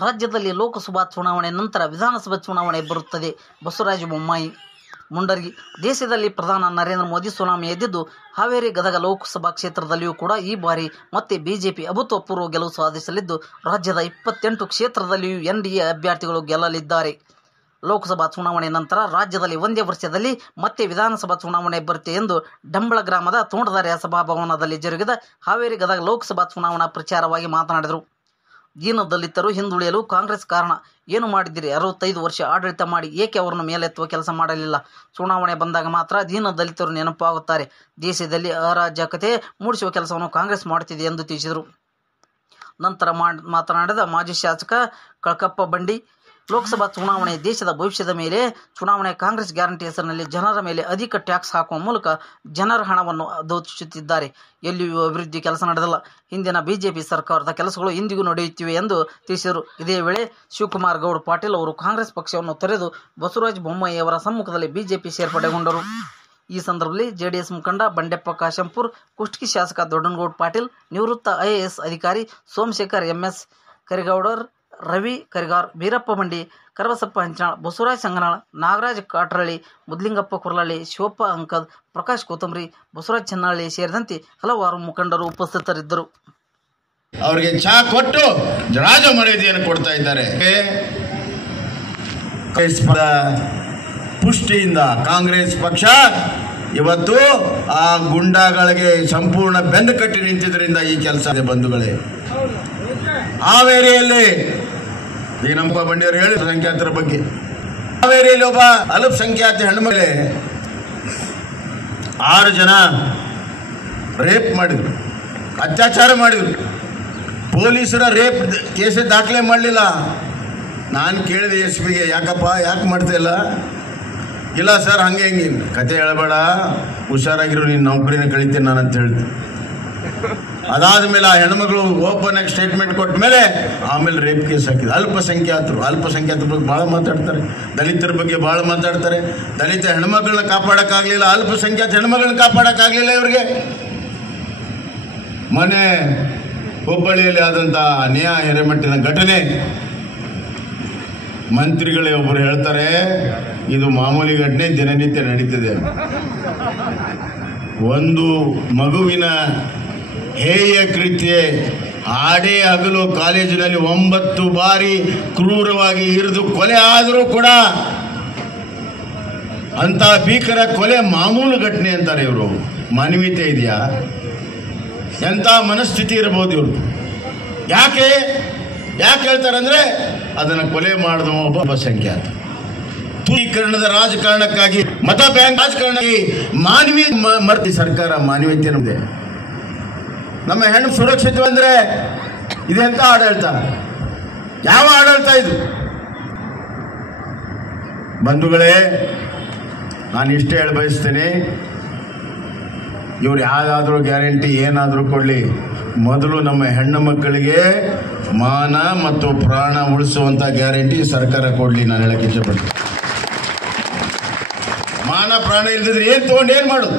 ರಾಜ್ಯದಲ್ಲಿ ಲೋಕಸಭಾ ಚುನಾವಣೆ ನಂತರ ವಿಧಾನಸಭಾ ಚುನಾವಣೆ ಬರುತ್ತದೆ. ಬಸವರಾಜ ಬೊಮ್ಮಾಯಿ ಮುಂಡರಗಿ. ದೇಶದಲ್ಲಿ ಪ್ರಧಾನಿ ನರೇಂದ್ರ ಮೋದಿ ಸುನಾಮಿ ಎದ್ದಿದ್ದು ಹಾವೇರಿ ಗದಗ ಲೋಕಸಭಾ ಕ್ಷೇತ್ರದಲ್ಲಿಯೂ ಕೂಡ ಈ ಬಾರಿ ಮತ್ತೆ ಬಿಜೆಪಿ ಅಭೂತಪೂರ್ವ ಗೆಲುವು ಸಾಧಿಸಲಿದ್ದು ರಾಜ್ಯದ 28 ಕ್ಷೇತ್ರದಲ್ಲಿಯೂ ಎನ್ಡಿಎ ಅಭ್ಯರ್ಥಿಗಳು ಗೆಲ್ಲಲಿದ್ದಾರೆ. ಲೋಕಸಭಾ ಚುನಾವಣೆ ನಂತರ ರಾಜ್ಯದಲ್ಲಿ ಒಂದೇ ವರ್ಷದಲ್ಲಿ ಮತ್ತೆ ವಿಧಾನಸಭಾ ಚುನಾವಣೆ ಬರುತ್ತೆ ಎಂದು ಡಂಬಳ ಗ್ರಾಮದ ತೋಂಟದಾರ್ಯ ಸಭಾಭವನದಲ್ಲಿ ಜರುಗಿದ ಹಾವೇರಿ ಗದಗ ಲೋಕಸಭಾ ಚುನಾವಣಾ ಪ್ರಚಾರವಾಗಿ ಮಾತನಾಡಿದರು. ದೀನ ದಲಿತರು ಹಿಂದುಳಿಯಲು ಕಾಂಗ್ರೆಸ್ ಕಾರಣ. ಏನು ಮಾಡಿದಿರಿ? 65 ವರ್ಷ ಆಡಳಿತ ಮಾಡಿ ಏಕೆ ಅವರನ್ನು ಮೇಲೆತ್ತುವ ಕೆಲಸ ಮಾಡಲಿಲ್ಲ? ಚುನಾವಣೆ ಬಂದಾಗ ಮಾತ್ರ ದೀನ ದಲಿತರು ನೆನಪಾಗುತ್ತಾರೆ. ದೇಶದಲ್ಲಿ ಅರಾಜಕತೆ ಮೂಡಿಸುವ ಕೆಲಸವನ್ನು ಕಾಂಗ್ರೆಸ್ ಮಾಡುತ್ತಿದೆ ಎಂದು ತಿಳಿಸಿದರು. ನಂತರ ಮಾತನಾಡಿದ ಮಾಜಿ ಶಾಸಕ ಕಳಕಪ್ಪ ಬಂಡಿ, ಲೋಕಸಭಾ ಚುನಾವಣೆ ದೇಶದ ಭವಿಷ್ಯದ ಮೇಲೆ ಚುನಾವಣೆ ಕಾಂಗ್ರೆಸ್ ಗ್ಯಾರಂಟಿ ಹೆಸರಿನಲ್ಲಿ ಜನರ ಮೇಲೆ ಅಧಿಕ ಟ್ಯಾಕ್ಸ್ ಹಾಕುವ ಮೂಲಕ ಜನರ ಹಣವನ್ನು ದೋಚಿಸುತ್ತಿದ್ದಾರೆ. ಎಲ್ಲಿಯೂ ಅಭಿವೃದ್ಧಿ ಕೆಲಸ ನಡೆದಿಲ್ಲ. ಹಿಂದಿನ ಬಿಜೆಪಿ ಸರ್ಕಾರದ ಕೆಲಸಗಳು ಇಂದಿಗೂ ನಡೆಯುತ್ತಿವೆ ಎಂದು ತಿಳಿಸಿದರು. ಇದೇ ವೇಳೆ ಶಿವಕುಮಾರ್ ಗೌಡ ಪಾಟೀಲ್ ಅವರು ಕಾಂಗ್ರೆಸ್ ಪಕ್ಷವನ್ನು ತೊರೆದು ಬಸವರಾಜ ಬೊಮ್ಮಾಯಿ ಅವರ ಸಮ್ಮುಖದಲ್ಲಿ ಬಿಜೆಪಿ ಸೇರ್ಪಡೆಗೊಂಡರು. ಈ ಸಂದರ್ಭದಲ್ಲಿ ಜೆಡಿಎಸ್ ಮುಖಂಡ ಬಂಡೆಪ್ಪ ಕಾಶಂಪುರ್, ಕುಷ್ಟಗಿ ಶಾಸಕ ದೊಡ್ಡನಗೌಡ ಪಾಟೀಲ್, ನಿವೃತ್ತ IAS ಅಧಿಕಾರಿ ಸೋಮಶೇಖರ್ MS ಕರಿಗೌಡರ್, ರವಿ ಕರಿಗಾರ್, ಬೀರಪ್ಪ ಬಂಡಿ, ಕರಬಸಪ್ಪ ಹಂಚನಾಳ್, ಬಸವರಾಜ ಸಂಗನಾಳ್, ನಾಗರಾಜ್ ಕಾಟ್ರಳ್ಳಿ, ಮುದ್ಲಿಂಗಪ್ಪ ಕುರ್ಲಳ್ಳಿ, ಶಿವಪ್ಪ ಅಂಕದ್, ಪ್ರಕಾಶ್ ಕೋತಂಬರಿ, ಬಸವರಾಜ ಚೆನ್ನಳ್ಳಿ ಸೇರಿದಂತೆ ಹಲವಾರು ಮುಖಂಡರು ಉಪಸ್ಥಿತರಿದ್ದರು. ಅವರಿಗೆ ಚಾ ಕೊಟ್ಟು ರಾಜ ಮರ್ಯಾದೆಯನ್ನು ಕೊಡ್ತಾ ಇದ್ದಾರೆ. ಪುಷ್ಟಿಯಿಂದ ಕಾಂಗ್ರೆಸ್ ಪಕ್ಷ ಇವತ್ತು ಆ ಗುಂಡಾಗಳಿಗೆ ಸಂಪೂರ್ಣ ಬೆನ್ನು ಕಟ್ಟಿ ನಿಂತಿದ್ದರಿಂದ ಈ ಕೆಲಸ ಇದೆ. ಬಂಧುಗಳೇ, ಹಾವೇರಿಯಲ್ಲಿ ಈ ನಮ್ಮ ಬಂಡಿಯವರು ಹೇಳಿ ಸಂಖ್ಯಾತರ ಬಗ್ಗೆ, ಹಾವೇರಿಯಲ್ಲಿ ಒಬ್ಬ ಅಲ್ಪಸಂಖ್ಯಾತ ಹೆಣ್ಮಗಳೇ 6 ಜನ ರೇಪ್ ಮಾಡಿದ್ರು, ಅತ್ಯಾಚಾರ ಮಾಡಿದ್ರು. ಪೊಲೀಸರ ರೇಪ್ ಕೇಸ್ ದಾಖಲೆ ಮಾಡಲಿಲ್ಲ. ನಾನು ಕೇಳಿದೆ SPಗೆ, ಯಾಕೆ ಮಾಡ್ತಾ ಇಲ್ಲ ಸರ್, ಹಂಗೆ ಕತೆ ಹೇಳಬೇಡ, ಹುಷಾರಾಗಿರು, ನೀನು ನೌಕರಿನ ಕಳಿತೀನಿ ನಾನು ಅಂತ ಹೇಳಿದೆ. ಅದಾದ ಮೇಲೆ ಆ ಹೆಣ್ಮಗಳು ಓಪನ್ ಆಗಿ ಸ್ಟೇಟ್ಮೆಂಟ್ ಕೊಟ್ಟ ಮೇಲೆ ಆಮೇಲೆ ರೇಪ್ ಕೇಸ್ ಹಾಕಿದ್ರು. ಅಲ್ಪಸಂಖ್ಯಾತರ ಬಗ್ಗೆ ಭಾಳ ಮಾತಾಡ್ತಾರೆ, ದಲಿತರ ಬಗ್ಗೆ ಭಾಳ ಮಾತಾಡ್ತಾರೆ. ದಲಿತ ಹೆಣ್ಮಗಳನ್ನ ಕಾಪಾಡೋಕ್ಕಾಗಲಿಲ್ಲ, ಅಲ್ಪಸಂಖ್ಯಾತ ಹೆಣ್ಮಗಳನ್ನ ಕಾಪಾಡೋಕ್ಕಾಗಲಿಲ್ಲ ಇವ್ರಿಗೆ. ಮೊನ್ನೆ ಹುಬ್ಬಳ್ಳಿಯಲ್ಲಿ ಆದಂಥ ನೇಹಾ ಹಿರೇಮಠಿನ ಘಟನೆ, ಮಂತ್ರಿಗಳೇ ಒಬ್ಬರು ಹೇಳ್ತಾರೆ ಇದು ಮಾಮೂಲಿ ಘಟನೆ, ದಿನನಿತ್ಯ ನಡೀತಿದೆ. ಒಂದು ಮಗುವಿನ ಹೇಯ ಕೃತ್ಯ ಆಡೇ ಹಗಲು ಕಾಲೇಜಿನಲ್ಲಿ 9 ಬಾರಿ ಕ್ರೂರವಾಗಿ ಇರಿದು ಕೊಲೆ ಆದರೂ ಕೂಡ ಅಂತ ಭೀಕರ ಕೊಲೆ ಮಾಮೂಲು ಘಟನೆ ಅಂತಾರೆ ಇವರು. ಮಾನವೀಯತೆ ಇದೆಯಾ? ಎಂಥ ಮನಸ್ಥಿತಿ ಇರಬಹುದು ಇವರು? ಯಾಕೆ ಹೇಳ್ತಾರೆ ಅಂದರೆ ಅದನ್ನು ಕೊಲೆ ಮಾಡಿದ ಒಬ್ಬ ಸಂಖ್ಯಾತ. ತುಲೀಕರಣದ ರಾಜಕಾರಣಕ್ಕಾಗಿ, ಮತ ಬ್ಯಾಂಕ್ ರಾಜಕಾರಣಕ್ಕಾಗಿ ಮಾನವೀಯ ಮರ್ತಿ ಸರ್ಕಾರ ಮಾನವೀಯತೆ ಇದೆ. ನಮ್ಮ ಹೆಣ್ಣು ಸುರಕ್ಷಿತ ಅಂದರೆ ಇದೆಂತ ಆಡಳಿತ? ಯಾವ ಆಡಳಿತ ಇದು? ಬಂಧುಗಳೇ, ನಾನು ಇಷ್ಟೇ ಹೇಳಿ ಬಯಸ್ತೇನೆ, ಇವ್ರು ಯಾವುದಾದ್ರೂ ಗ್ಯಾರಂಟಿ ಏನಾದರೂ ಕೊಡಲಿ, ಮೊದಲು ನಮ್ಮ ಹೆಣ್ಣು ಮಕ್ಕಳಿಗೆ ಮಾನ ಮತ್ತು ಪ್ರಾಣ ಉಳಿಸುವಂಥ ಗ್ಯಾರಂಟಿ ಸರ್ಕಾರ ಕೊಡಲಿ. ನಾನು ಹೇಳಕ್ಕೆ ಇಷ್ಟಪಡ್ತೀನಿ. ಮಾನ ಪ್ರಾಣ ಇಲ್ದಿದ್ರೆ ಏನು ತಗೊಂಡು ಏನು ಮಾಡೋದು?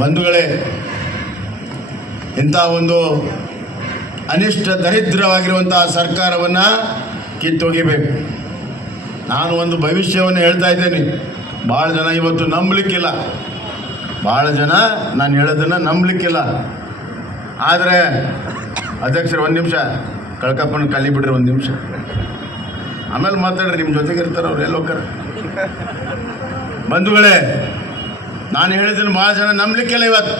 ಬಂಧುಗಳೇ, ಇಂಥ ಒಂದು ಅನಿಷ್ಟ ದರಿದ್ರವಾಗಿರುವಂತಹ ಸರ್ಕಾರವನ್ನು ಕಿತ್ತೊಗಿಬೇಕು. ನಾನು ಒಂದು ಭವಿಷ್ಯವನ್ನು ಹೇಳ್ತಾ ಇದ್ದೇನೆ. ಭಾಳ ಜನ ಇವತ್ತು ನಂಬಲಿಕ್ಕಿಲ್ಲ, ಭಾಳ ಜನ ನಾನು ಹೇಳೋದನ್ನು ನಂಬಲಿಕ್ಕಿಲ್ಲ. ಆದರೆ ಅಧ್ಯಕ್ಷರು, 1 ನಿಮಿಷ ಕಳ್ಕಪ್ಪನ ಕಲಿ ಬಿಡ್ರಿ, 1 ನಿಮಿಷ, ಆಮೇಲೆ ಮಾತಾಡ್ರಿ, ನಿಮ್ಮ ಜೊತೆಗೆ ಇರ್ತಾರೆ ಅವ್ರು, ಎಲ್ಲೋಕ್ಕಾರ. ಬಂಧುಗಳೇ, ನಾನು ಹೇಳಿದ್ದನ್ನು ಭಾಳ ಜನ ನಂಬಲಿಕ್ಕಿಲ್ಲ. ಇವತ್ತು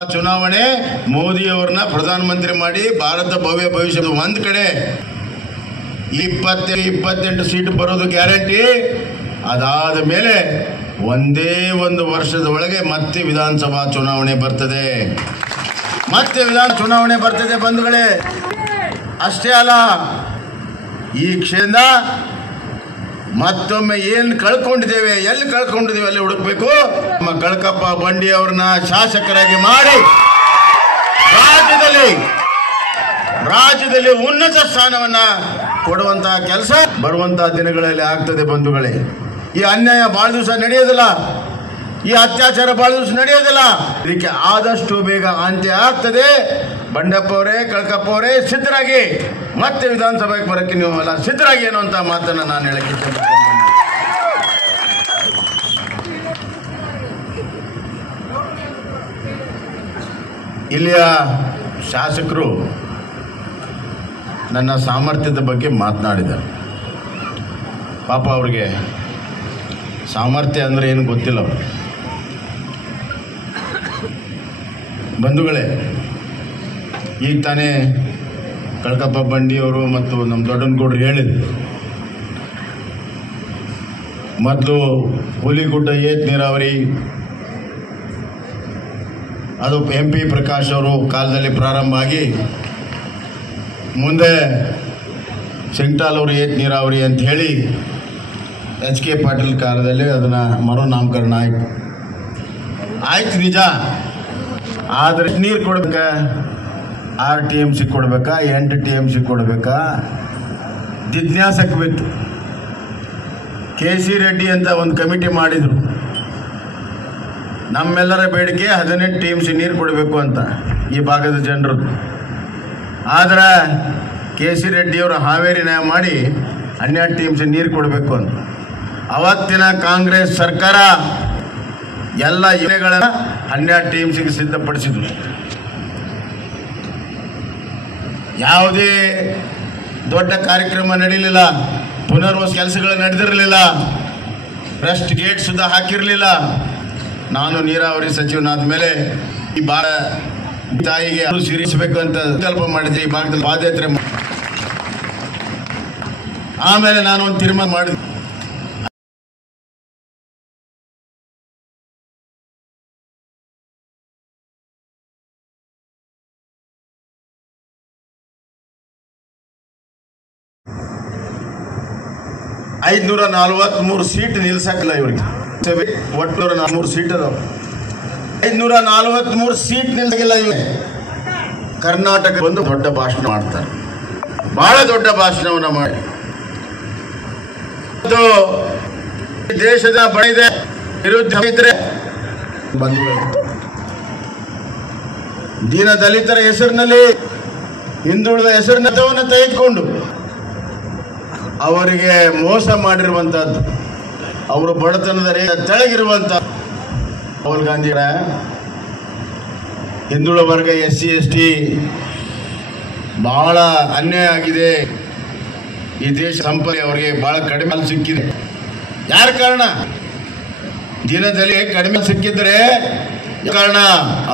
ಚುನಾವಣೆ ಮೋದಿಯವ್ರನ್ನ ಪ್ರಧಾನಮಂತ್ರಿ ಮಾಡಿ ಭಾರತ ಭವ್ಯ ಭವಿಷ್ಯದ ಒಂದು ಕಡೆ 28 ಸೀಟ್ ಬರೋದು ಗ್ಯಾರಂಟಿ. ಅದಾದ ಮೇಲೆ ಒಂದೇ ಒಂದು ವರ್ಷದ ಒಳಗೆ ಮತ್ತೆ ವಿಧಾನಸಭಾ ಚುನಾವಣೆ ಬರ್ತದೆ. ಬಂಧುಗಳೇ, ಅಷ್ಟೇ ಅಲ್ಲ, ಈ ಕ್ಷೇತ್ರ ಮತ್ತೊಮ್ಮೆ ಏನು ಕಳ್ಕೊಂಡಿದ್ದೇವೆ, ಎಲ್ಲಿ ಕಳ್ಕೊಂಡಿದ್ದೇವೆ ಅಲ್ಲಿ ಹುಡುಕಬೇಕು. ನಮ್ಮ ಕಳಕಪ್ಪ ಬಂಡಿ ಅವ್ರನ್ನ ಶಾಸಕರಾಗಿ ಮಾಡಿ ರಾಜ್ಯದಲ್ಲಿ ಉನ್ನತ ಸ್ಥಾನವನ್ನ ಕೊಡುವಂತಹ ಕೆಲಸ ಬರುವಂತಹ ದಿನಗಳಲ್ಲಿ ಆಗ್ತದೆ. ಬಂಧುಗಳೇ, ಈ ಅನ್ಯಾಯ ಬಹಳ ದಿವಸ ನಡೆಯೋದಿಲ್ಲ, ಈ ಅತ್ಯಾಚಾರ ಬಹಳ ದಿವಸ ನಡೆಯೋದಿಲ್ಲ. ಇದಕ್ಕೆ ಆದಷ್ಟು ಬೇಗ ಅಂತ್ಯ ಆಗ್ತದೆ. ಬಂಡೆಪ್ಪ ಅವರೇ, ಕಳಕಪ್ಪ ಅವರೇ, ಸಿದ್ಧರಾಗಿ ಮತ್ತೆ ವಿಧಾನಸಭೆಗೆ ಬರೋಕ್ಕೆ ನೀವು ಎಲ್ಲ ಸಿದ್ಧರಾಗಿ ಅನ್ನುವಂಥ ಮಾತನ್ನು ನಾನು ಹೇಳಕ್ಕೆ ಇಷ್ಟಪಡ್ತೀನಿ. ಇಲ್ಲಿಯ ಶಾಸಕರು ನನ್ನ ಸಾಮರ್ಥ್ಯದ ಬಗ್ಗೆ ಮಾತನಾಡಿದ್ದಾರೆ. ಪಾಪ ಅವ್ರಿಗೆ ಸಾಮರ್ಥ್ಯ ಅಂದರೆ ಏನು ಗೊತ್ತಿಲ್ಲ. ಅವರು ಬಂಧುಗಳೇ, ಈಗ ತಾನೇ ಕಳಕಪ್ಪ ಬಂಡಿಯವರು ಮತ್ತು ನಮ್ಮ ದೊಡ್ಡನಗೌಡರು ಹೇಳಿದ್ರು, ಮೊದಲು ಹುಲಿಗುಡ್ಡ ಏತ್ ನೀರಾವರಿ ಅದು MP ಪ್ರಕಾಶ್ ಅವರು ಕಾಲದಲ್ಲಿ ಪ್ರಾರಂಭ ಆಗಿ ಮುಂದೆ ಸೆಂಟ್ರಲ್ ಅವರು ಏತ್ ನೀರಾವರಿ ಅಂತ ಹೇಳಿ HK ಪಾಟೀಲ್ ಕಾಲದಲ್ಲಿ ಅದನ್ನು ಮರುನಾಮಕರಣ ಆಯ್ತು ನಿಜ. ಆದರೆ ನೀರು ಕೊಡ್ಬೇಕಾ, 6 TMC ಕೊಡ್ಬೇಕಾ, 8 TMC ಕೊಡ್ಬೇಕಾ, ಜಿಜ್ಞಾಸಕ್ಕೆ ಬಿತ್ತು. KC ರೆಡ್ಡಿ ಅಂತ ಒಂದು ಕಮಿಟಿ ಮಾಡಿದರು. ನಮ್ಮೆಲ್ಲರ ಬೇಡಿಕೆ 18 TMC ನೀರು ಕೊಡಬೇಕು ಅಂತ ಈ ಭಾಗದ ಜನರು. ಆದರೆ KC ರೆಡ್ಡಿಯವರು ಹಾವೇರಿ ನ್ಯಾಯ ಮಾಡಿ 12 TMC ನೀರು ಕೊಡಬೇಕು ಅಂತ ಅವತ್ತಿನ ಕಾಂಗ್ರೆಸ್ ಸರ್ಕಾರ ಎಲ್ಲ ಯೋಜನೆಗಳನ್ನು 12 TMCಗೆ ಸಿದ್ಧಪಡಿಸಿದ್ರು. ಯಾವುದೇ ದೊಡ್ಡ ಕಾರ್ಯಕ್ರಮ ನಡೀಲಿಲ್ಲ, ಪುನರ್ವಸ ಕೆಲಸಗಳು ನಡೆದಿರಲಿಲ್ಲ, ರೆಸ್ಟ್ ಗೇಟ್ ಸುದ್ದ ಹಾಕಿರಲಿಲ್ಲ. ನಾನು ನೀರಾವರಿ ಸಚಿವನಾದ ಮೇಲೆ ಈ ಭಾಗ ತಾಯಿಗೆ ಸೇರಿಸಬೇಕು ಅಂತ ಸಂಕಲ್ಪ ಮಾಡಿದ್ದೆ. ಈ ಭಾಗದಲ್ಲಿ ಪಾದಯಾತ್ರೆ ಆಮೇಲೆ ನಾನು ಒಂದು ತೀರ್ಮಾನ ಮಾಡಿದೆ. $543 ಸೀಟ್ ನಿಲ್ಸಕ್ಕಿಲ್ಲ ಇವರಿಗೆ. ಒಟ್ಟು 403 ಸೀಟ್ ಅದಾವ. 543 ಸೀಟ್ ನಿಲ್ಸಕ್ಕಿಲ್ಲ ಇವೆ. ಕರ್ನಾಟಕ ಬಂದು ದೊಡ್ಡ ಭಾಷಣ ಮಾಡ್ತಾರೆ, ಬಹಳ ದೊಡ್ಡ ಭಾಷಣವನ್ನು ಮಾಡಿ ದೇಶದ ಬಳಿದೆ ವಿರುದ್ಧ ಇದ್ರೆ ದೀನ ದಲಿತರ ಹೆಸರಿನಲ್ಲಿ, ಹಿಂದುಳಿದ ಹೆಸರಿನವನ್ನು ತೆಗೆದುಕೊಂಡು ಅವರಿಗೆ ಮೋಸ ಮಾಡಿರುವಂಥದ್ದು, ಅವರು ಬಡತನದ ತೆಳಗಿರುವಂಥ ರಾಹುಲ್ ಗಾಂಧಿ ಹಿಂದುಳಿದ ವರ್ಗ SC ST ಬಹಳ ಅನ್ಯಾಯ ಆಗಿದೆ. ಈ ದೇಶ ಸಂಪತ್ತು ಅವರಿಗೆ ಬಹಳ ಕಡಿಮೆ ಸಿಕ್ಕಿದೆ. ಯಾರ ಕಾರಣ? ದಿನದಲ್ಲಿ ಕಡಿಮೆ ಸಿಕ್ಕಿದ್ರೆ ಕಾರಣ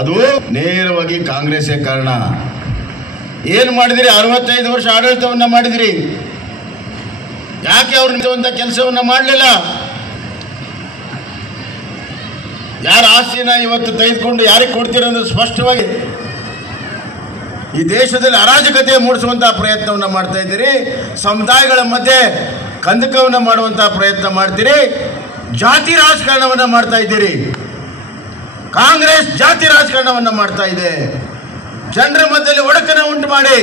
ಅದು ನೇರವಾಗಿ ಕಾಂಗ್ರೆಸ್ಸೇ ಕಾರಣ. ಏನು ಮಾಡಿದಿರಿ? 65 ವರ್ಷ ಆಡಳಿತವನ್ನ ಮಾಡಿದಿರಿ. ಯಾಕೆ ಅವ್ರು ನಿಂತ ಕೆಲಸವನ್ನ ಮಾಡಲಿಲ್ಲ? ಯಾರ ಆಸ್ತಿನ ಇವತ್ತು ತೆಗೆದುಕೊಂಡು ಯಾರಿಗೆ ಕೊಡ್ತೀರಂದ್ರೆ ಸ್ಪಷ್ಟವಾಗಿ ಈ ದೇಶದಲ್ಲಿ ಅರಾಜಕತೆ ಮೂಡಿಸುವಂತಹ ಪ್ರಯತ್ನವನ್ನು ಮಾಡ್ತಾ ಇದ್ದೀರಿ. ಸಮುದಾಯಗಳ ಮಧ್ಯೆ ಕಂದಕವನ್ನು ಮಾಡುವಂತಹ ಪ್ರಯತ್ನ ಮಾಡ್ತೀರಿ. ಜಾತಿ ರಾಜಕಾರಣವನ್ನು ಮಾಡ್ತಾ ಇದ್ದೀರಿ. ಕಾಂಗ್ರೆಸ್ ಜಾತಿ ರಾಜಕಾರಣವನ್ನು ಮಾಡ್ತಾ ಇದೆ. ಜನರ ಮಧ್ಯದಲ್ಲಿ ಒಡಕನ್ನು ಉಂಟು ಮಾಡಿ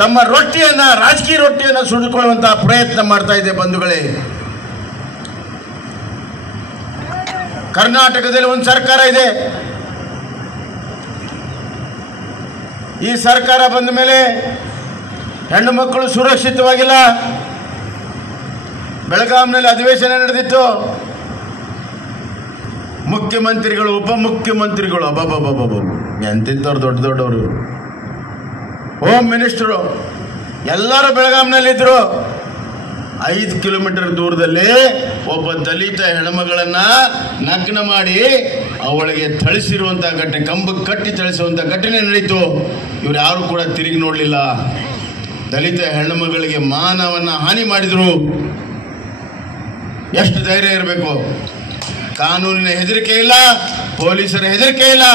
ತಮ್ಮ ರೊಟ್ಟಿಯನ್ನ, ರಾಜಕೀಯ ರೊಟ್ಟಿಯನ್ನು ಸುಡಿಕೊಳ್ಳುವಂತಹ ಪ್ರಯತ್ನ ಮಾಡ್ತಾ ಇದೆ. ಬಂಧುಗಳೇ, ಕರ್ನಾಟಕದಲ್ಲಿ ಒಂದು ಸರ್ಕಾರ ಇದೆ. ಈ ಸರ್ಕಾರ ಬಂದ ಮೇಲೆ ಹೆಣ್ಣು ಮಕ್ಕಳು ಸುರಕ್ಷಿತವಾಗಿಲ್ಲ. ಬೆಳಗಾಂನಲ್ಲಿ ಅಧಿವೇಶನ ನಡೆದಿತ್ತು. ಮುಖ್ಯಮಂತ್ರಿಗಳು, ಉಪಮುಖ್ಯಮಂತ್ರಿಗಳು, ಅಬ್ಬಬ್ಬಬ್ಬಬ್ಬ ಎಂತಿದ್ದವ್ರು, ದೊಡ್ಡ ದೊಡ್ಡವರು, ಹೋಮ್ ಮಿನಿಸ್ಟರು ಎಲ್ಲರೂ ಬೆಳಗಾಂನಲ್ಲಿದ್ದರು. 5 ಕಿಲೋಮೀಟರ್ ದೂರದಲ್ಲಿ ಒಬ್ಬ ದಲಿತ ಹೆಣ್ಮಗಳನ್ನ ನಗ್ನ ಮಾಡಿ ಅವಳಿಗೆ ಥಳಿಸಿರುವಂತಹ ಘಟನೆ, ಕಂಬಕ್ಕೆ ಕಟ್ಟಿ ಥಳಿಸುವಂಥ ಘಟನೆ ನಡೀತು. ಇವ್ರು ಯಾರು ಕೂಡ ತಿರುಗಿ ನೋಡಲಿಲ್ಲ. ದಲಿತ ಹೆಣ್ಣುಮಗಳಿಗೆ ಮಾನವನ್ನ ಹಾನಿ ಮಾಡಿದ್ರು. ಎಷ್ಟು ಧೈರ್ಯ ಇರಬೇಕು? ಕಾನೂನಿನ ಹೆದರಿಕೆ ಇಲ್ಲ, ಪೊಲೀಸರ ಹೆದರಿಕೆ ಇಲ್ಲ.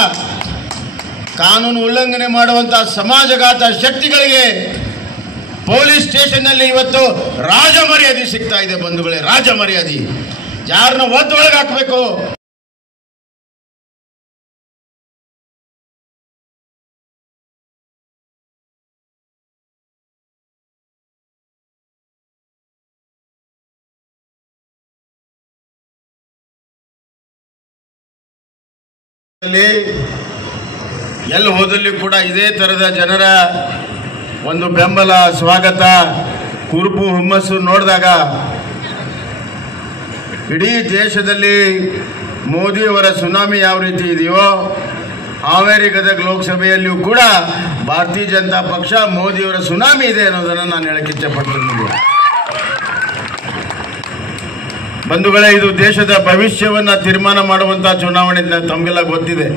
ಕಾನೂನು ಉಲ್ಲಂಘನೆ ಮಾಡುವಂತಹ ಸಮಾಜಘಾತ ಶಕ್ತಿಗಳಿಗೆ ಪೊಲೀಸ್ ಸ್ಟೇಷನ್ನಲ್ಲಿ ಇವತ್ತು ರಾಜ ಮರ್ಯಾದೆ ಸಿಗ್ತಾ ಇದೆ. ಬಂಧುಗಳೇ, ರಾಜ ಮರ್ಯಾದೆ. ಯಾರನ್ನ ಒದ್ದೊಳಗೆ ಹಾಕಬೇಕು, ಎಲ್ಲಿ ಹೋದಲ್ಲಿ ಕೂಡ ಇದೇ ಥರದ ಜನರ ಒಂದು ಬೆಂಬಲ, ಸ್ವಾಗತ, ಕುರುಪು, ಹುಮ್ಮಸ್ಸು ನೋಡಿದಾಗ ಇಡೀ ದೇಶದಲ್ಲಿ ಮೋದಿಯವರ ಸುನಾಮಿ ಯಾವ ರೀತಿ ಇದೆಯೋ ಹಾವೇರಿ ಗದಗ ಲೋಕಸಭೆಯಲ್ಲಿಯೂ ಕೂಡ ಭಾರತೀಯ ಜನತಾ ಪಕ್ಷ ಮೋದಿಯವರ ಸುನಾಮಿ ಇದೆ ಅನ್ನೋದನ್ನು ನಾನು ಹೇಳಕ್ಕೆ ಇಚ್ಛೆಪಡ್ತೀನಿ. ಬಂಧುಗಳೇ, ಇದು ದೇಶದ ಭವಿಷ್ಯವನ್ನು ತೀರ್ಮಾನ ಮಾಡುವಂಥ ಚುನಾವಣೆ ತಮಗೆಲ್ಲ ಗೊತ್ತಿದೆ.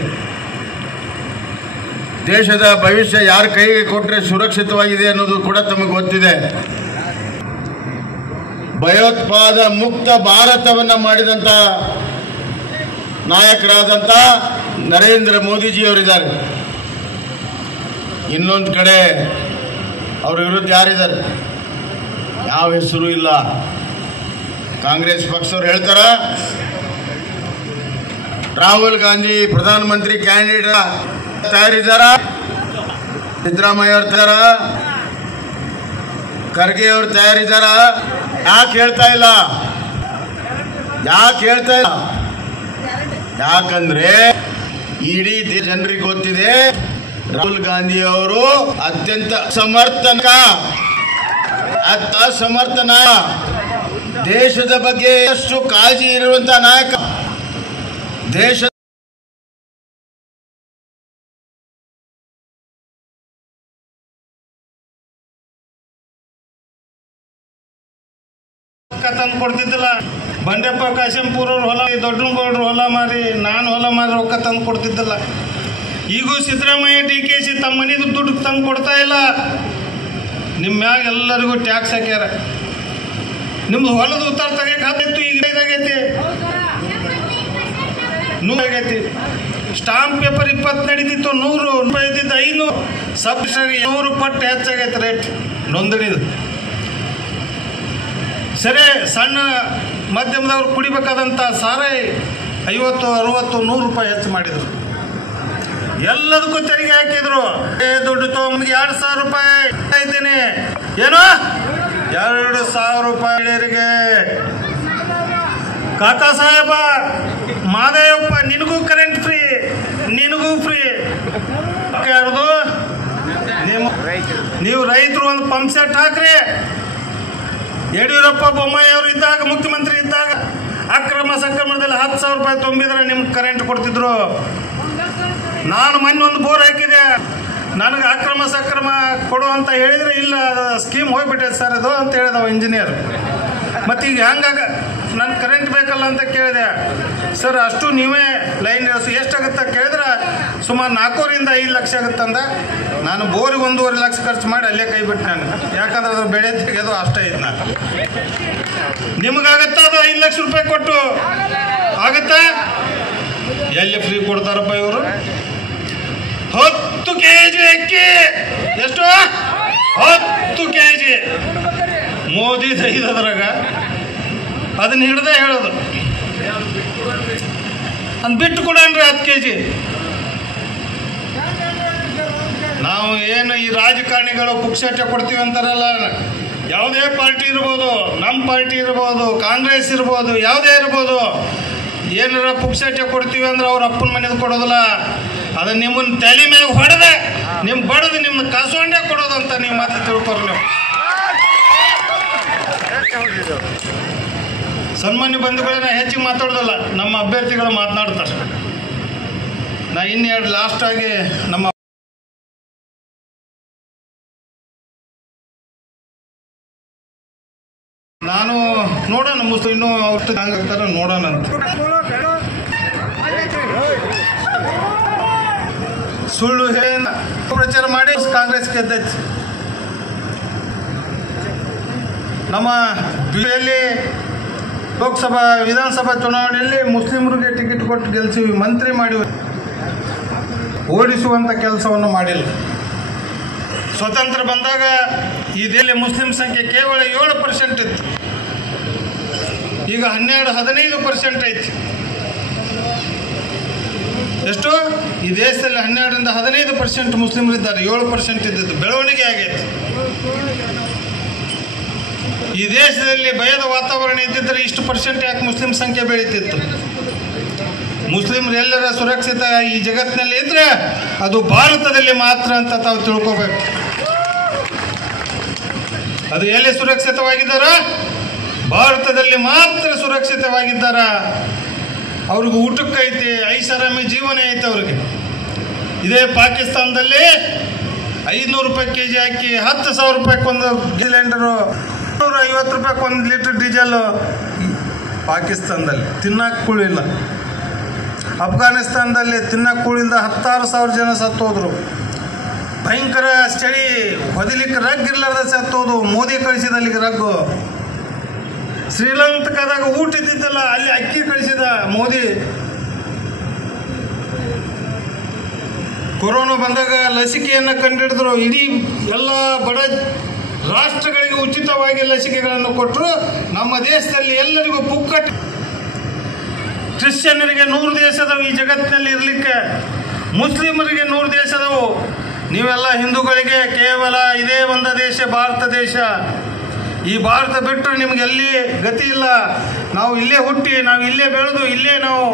ದೇಶದ ಭವಿಷ್ಯ ಯಾರ ಕೈಗೆ ಕೊಟ್ಟರೆ ಸುರಕ್ಷಿತವಾಗಿದೆ ಅನ್ನೋದು ಕೂಡ ತಮಗೆ ಗೊತ್ತಿದೆ. ಭಯೋತ್ಪಾದ ಮುಕ್ತ ಭಾರತವನ್ನು ಮಾಡಿದಂಥ ನಾಯಕರಾದಂಥ ನರೇಂದ್ರ ಮೋದಿಜಿಯವರಿದ್ದಾರೆ. ಇನ್ನೊಂದು ಕಡೆ ಅವ್ರ ವಿರುದ್ಧ ಯಾರಿದ್ದಾರೆ? ಯಾವ ಹೆಸರು ಇಲ್ಲ. ಕಾಂಗ್ರೆಸ್ ಪಕ್ಷದವ್ರು ಹೇಳ್ತಾರ ರಾಹುಲ್ ಗಾಂಧಿ ಪ್ರಧಾನಮಂತ್ರಿ ಕ್ಯಾಂಡಿಡೇಟ್ ತಯಾರಿದ್ದಾರ, ಸಿದ್ದರಾಮಯ್ಯ ಅವ್ರು ತಯಾರ, ಖರ್ಗೆ ಅವ್ರು ತಯಾರಿದ್ದಾರ. ಯಾಕೆ ಹೇಳ್ತಾ ಇಲ್ಲ? ಯಾಕಂದ್ರೆ ಇಡೀ ಜನರಿಗೆ ಗೊತ್ತಿದೆ ರಾಹುಲ್ ಗಾಂಧಿ ಅವರು ಅತ್ಯಂತ ಅಸಮರ್ಥ ನಾಯಕ, ದೇಶದ ಬಗ್ಗೆ ಎಷ್ಟು ಕಾಳಜಿ ಇರುವಂತ ನಾಯಕ. ದೇಶ ತಂದು ಕೊಡ್ತಿದ್ದಿಲ್ಲ. ಬಂಡೆಪ್ಪ ಕಾಶಂಪುರ ಅವ್ರ ಹೊಲ, ದೊಡ್ಡಗೌಡ್ರು ಹೊಲ ಮಾರಿ, ನಾನು ಹೊಲ ಮಾರಿ ರೊಕ್ಕ ತಂದು ಕೊಡ್ತಿದ್ದಿಲ್ಲ. ಈಗೂ ಸಿದ್ದರಾಮಯ್ಯ DKC ತಮ್ಮ ಮನೆದು ದುಡ್ಡು ತಂದು ಕೊಡ್ತಾ ಇಲ್ಲ. ನಿಮ್ಮ ಮ್ಯಾಗ ಎಲ್ಲರಿಗೂ ಟ್ಯಾಕ್ಸ್ ಹಾಕ್ಯಾರ. ನಿಮ್ದು ಹೊಲದ ಉತ್ತಾರ ತೆಗಿಯಕ್ಕೆ ಹತ್ತಿತ್ತು, ಈಗ ಇದಾಗೈತಿ, 100 ಆಗೈತಿ. ಸ್ಟಾಂಪ್ ಪೇಪರ್ 20 ನಡೀತಿತ್ತು, 100 ರೂಪಾಯಿ ಇದ್ದಿದ್ದು 500, ಸಬ್ಸಿಡಿ 100 ಪಟ್ಟು ಹೆಚ್ಚಾಗೈತೆ ರೇಟ್ ನೋಂದಣಿದು. ಸರಿ, ಸಣ್ಣ ಮಧ್ಯಮದವ್ರು ಕುಡಿಬೇಕಾದಂಥ ಸಾರಾಯಿ 50, 60, 100 ರೂಪಾಯಿ ಹೆಚ್ಚು ಮಾಡಿದ್ರು. ಎಲ್ಲದಕ್ಕೂ ತೆರಿಗೆ ಹಾಕಿದ್ರು. ದುಡ್ಡು ತಗೊಂಬ 2,000 ರೂಪಾಯಿ ಇದ್ದೀನಿ. ಏನು 2,000 ರೂಪಾಯಿ ಹಿರಿಯರಿಗೆ. ಕಾಕಾ ಸಾಹೇಬ, ಮಾದೇವಪ್ಪ, ನಿನಗೂ ಕರೆಂಟ್ ಫ್ರೀ, ನಿನಗೂ ಫ್ರೀ. ಯಾರ್ದು? ನೀವು ರೈತರು ಒಂದು ಪಂಪ್ ಸೆಟ್ ಹಾಕ್ರಿ. ಯಡಿಯೂರಪ್ಪ ಬೊಮ್ಮಾಯಿ ಅವರು ಇದ್ದಾಗ, ಮುಖ್ಯಮಂತ್ರಿ ಇದ್ದಾಗ ಅಕ್ರಮ ಸಕ್ರಮದಲ್ಲಿ 10,000 ರೂಪಾಯಿ ತುಂಬಿದ್ರೆ ನಿಮ್ಗೆ ಕರೆಂಟ್ ಕೊಡ್ತಿದ್ರು. ನಾನು ಮೊನ್ನೆ ಒಂದು ಬೋರ್ ಹಾಕಿದೆ, ನನಗೆ ಅಕ್ರಮ ಸಕ್ರಮ ಕೊಡು ಅಂತ ಹೇಳಿದ್ರೆ ಇಲ್ಲ, ಸ್ಕೀಮ್ ಹೋಗ್ಬಿಟ್ಟೈತೆ ಸರ್ ಅದು ಅಂತ ಹೇಳಿದವ ಇಂಜಿನಿಯರ್. ಮತ್ತು ಈಗ ಹಂಗಾಗ ನನ್ಗೆ ಕರೆಂಟ್ ಬೇಕಲ್ಲ ಅಂತ ಕೇಳಿದೆ. ಸರ್ ಅಷ್ಟು ನೀವೇ ಲೈನ್ ಇಳಿಸು, ಎಷ್ಟಾಗುತ್ತೆ ಕೇಳಿದ್ರೆ ಸುಮಾರು 4ರಿಂದ 5 ಲಕ್ಷ ಆಗುತ್ತಂದ. ನಾನು ಬೋರಿಗೆ 1.5 ಲಕ್ಷ ಖರ್ಚು ಮಾಡಿ ಅಲ್ಲೇ ಕೈ ಬಿಟ್ಟು ನಾನು, ಯಾಕಂದ್ರೆ ಅದ್ರ ಬೆಳೆ ತೆಗೆದು ಅಷ್ಟೇ ಐತೆ. ನಾನು ನಿಮಗಾಗತ್ತಾ ಅದು 5 ಲಕ್ಷ ರೂಪಾಯಿ ಕೊಟ್ಟು ಆಗತ್ತಾ? ಎಲ್ಲಿ ಫ್ರೀ ಕೊಡ್ತಾರಪ್ಪ ಇವರು? 10 kg ಅಕ್ಕಿ ಎಷ್ಟು? 10 kg. ಮೋದಿ ದೈದದ್ರಾಗ ಅದನ್ನ ಹಿಡ್ದೆ ಹೇಳೋದು, ಅಂದ್ ಬಿಟ್ಟು ಕೊಡನ್ರಿ 10 kg. ನಾವು ಏನು ಈ ರಾಜಕಾರಣಿಗಳು ಪುಕ್ಷಟೆ ಕೊಡ್ತೀವಿ ಅಂತಾರಲ್ಲ, ಯಾವುದೇ ಪಾರ್ಟಿ ಇರ್ಬೋದು, ನಮ್ಮ ಪಾರ್ಟಿ ಇರ್ಬೋದು, ಕಾಂಗ್ರೆಸ್ ಇರ್ಬೋದು, ಯಾವುದೇ ಇರ್ಬೋದು, ಏನಾರ ಪುಕ್ಷಟೆ ಕೊಡ್ತೀವಿ ಅಂದ್ರೆ ಅವ್ರ ಅಪ್ಪನ ಮನೆದು ಕೊಡೋದಿಲ್ಲ. ಅದು ನಿಮ್ಮನ್ನ ತಲೆ ಮ್ಯಾಗ ಹೊಡೆದೆ, ನಿಮ್ಮ ಬಡದು ನಿಮ್ಮನ್ನ ಕಾಸೊಂಡೆ ಕೊಡೋದಂತ ನೀವು ಮಾತ್ರ ತಿಳ್ಕೊರಿ. ನೀವು ಸನ್ಮಾನ್ಯ ಬಂಧುಗಳನ್ನ ಹೆಚ್ಚಿಗೆ ಮಾತಾಡೋದಲ್ಲ, ನಮ್ಮ ಅಭ್ಯರ್ಥಿಗಳು ಮಾತನಾಡ್ತಾರೆ. ನಾ ಇನ್ನೆರಡು ಲಾಸ್ಟ್ ಆಗಿ ನಮ್ಮ ನಾನು ನೋಡೋಣ, ಇನ್ನೂ ಅವ್ರ ಹಂಗಾಗ್ತಾರೆ ನೋಡೋಣ ಅಂತ. ಸುಳ್ಳು ಹೇಳಿ ಪ್ರಚಾರ ಮಾಡಿ ಕಾಂಗ್ರೆಸ್ ಗೆದ್ದೈತಿ. ನಮ್ಮ ಬಿಜೆಪಿಯಲ್ಲಿ ಲೋಕಸಭಾ ವಿಧಾನಸಭಾ ಚುನಾವಣೆಯಲ್ಲಿ ಮುಸ್ಲಿಮರಿಗೆ ಟಿಕೆಟ್ ಕೊಟ್ಟು ಗೆಲ್ಲಿಸಿ ಮಂತ್ರಿ ಮಾಡಿ ಓಡಿಸುವಂಥ ಕೆಲಸವನ್ನು ಮಾಡಿಲ್ಲ. ಸ್ವತಂತ್ರ ಬಂದಾಗ ಈ ದೇಶದಲ್ಲಿ ಮುಸ್ಲಿಂ ಸಂಖ್ಯೆ ಕೇವಲ 7% ಇತ್ತು, ಈಗ 12-15% ಐತಿ. ಎಷ್ಟು? ಈ ದೇಶದಲ್ಲಿ 12ರಿಂದ 15% ಮುಸ್ಲಿಮರಿದ್ದಾರೆ, 7% ಇದ್ದದ್ದು ಬೆಳವಣಿಗೆ ಆಗೈತಿ. ಈ ದೇಶದಲ್ಲಿ ಭಯದ ವಾತಾವರಣ ಇದ್ದಿದ್ದರೆ ಇಷ್ಟು % ಯಾಕೆ ಮುಸ್ಲಿಂ ಸಂಖ್ಯೆ ಬೆಳೀತಿತ್ತು? ಮುಸ್ಲಿಮರು ಎಲ್ಲರ ಸುರಕ್ಷಿತ ಈ ಜಗತ್ತಿನಲ್ಲಿ ಇದ್ರೆ ಅದು ಭಾರತದಲ್ಲಿ ಮಾತ್ರ ಅಂತ ತಾವು ತಿಳ್ಕೋಬೇಕು. ಅದು ಎಲ್ಲಿ ಸುರಕ್ಷಿತವಾಗಿದ್ದಾರ? ಭಾರತದಲ್ಲಿ ಮಾತ್ರ ಸುರಕ್ಷಿತವಾಗಿದ್ದಾರ. ಅವ್ರಿಗೆ ಊಟಕ್ಕೈತಿ, ಐಷಾರಾಮಿ ಜೀವನ ಐತೆ ಅವ್ರಿಗೆ. ಇದೇ ಪಾಕಿಸ್ತಾನದಲ್ಲಿ 500 ರೂಪಾಯಿ ಕೆಜಿ ಹಾಕಿ 10,000 ರೂಪಾಯಿಗೆ ಒಂದು ಸಿಲಿಂಡರು, 150 ರೂಪಾಯಿಗೆ 1 ಲೀಟರ್ ಡೀಸೆಲ್. ಪಾಕಿಸ್ತಾನದಲ್ಲಿ ತಿನ್ನಕ್ಕೆ ಕೂಳಿಲ್ಲ. ಅಫ್ಘಾನಿಸ್ತಾನದಲ್ಲಿ ತಿನ್ನಕ್ಕೆ ಕೂಳಿಲ್ದ 16,000 ಜನ ಸತ್ತೋದ್ರು. ಭಯಂಕರ ಚಳಿ, ಹೊದಿಲಿಕ್ಕೆ ರಗ್ ಇರ್ಲಾರ್ದ ಸತ್ತೋದು. ಮೋದಿ ಕಳಿಸಿದ ಅಲ್ಲಿಗೆ ರಗ್ಗು. ಶ್ರೀಲಂಕಾದಾಗ ಊಟ ಇದ್ದಿದ್ದಲ್ಲ, ಅಲ್ಲಿ ಅಕ್ಕಿ ಕಳಿಸಿದ ಮೋದಿ. ಕೊರೋನಾ ಬಂದಾಗ ಲಸಿಕೆಯನ್ನು ಕಂಡುಹಿಡಿದ್ರು. ಇಡೀ ಎಲ್ಲ ಬಡ ರಾಷ್ಟ್ರಗಳಿಗೆ ಉಚಿತವಾಗಿ ಲಸಿಕೆಗಳನ್ನು ಕೊಟ್ಟರು. ನಮ್ಮ ದೇಶದಲ್ಲಿ ಎಲ್ಲರಿಗೂ ಪುಕ್ಕಟ್ಟು. ಕ್ರಿಶ್ಚಿಯನ್ನರಿಗೆ 100 ದೇಶದವು ಈ ಜಗತ್ತಿನಲ್ಲಿ ಇರಲಿಕ್ಕೆ, ಮುಸ್ಲಿಮರಿಗೆ 100 ದೇಶದವು. ನೀವೆಲ್ಲ ಹಿಂದೂಗಳಿಗೆ ಕೇವಲ ಇದೇ ಒಂದು ದೇಶ, ಭಾರತ ದೇಶ. ಈ ಭಾರತ ಬಿಟ್ಟರೆ ನಿಮಗೆ ಎಲ್ಲಿ ಗತಿ ಇಲ್ಲ. ನಾವು ಇಲ್ಲೇ ಹುಟ್ಟಿ, ನಾವು ಇಲ್ಲೇ ಬೆಳೆದು, ಇಲ್ಲೇ ನಾವು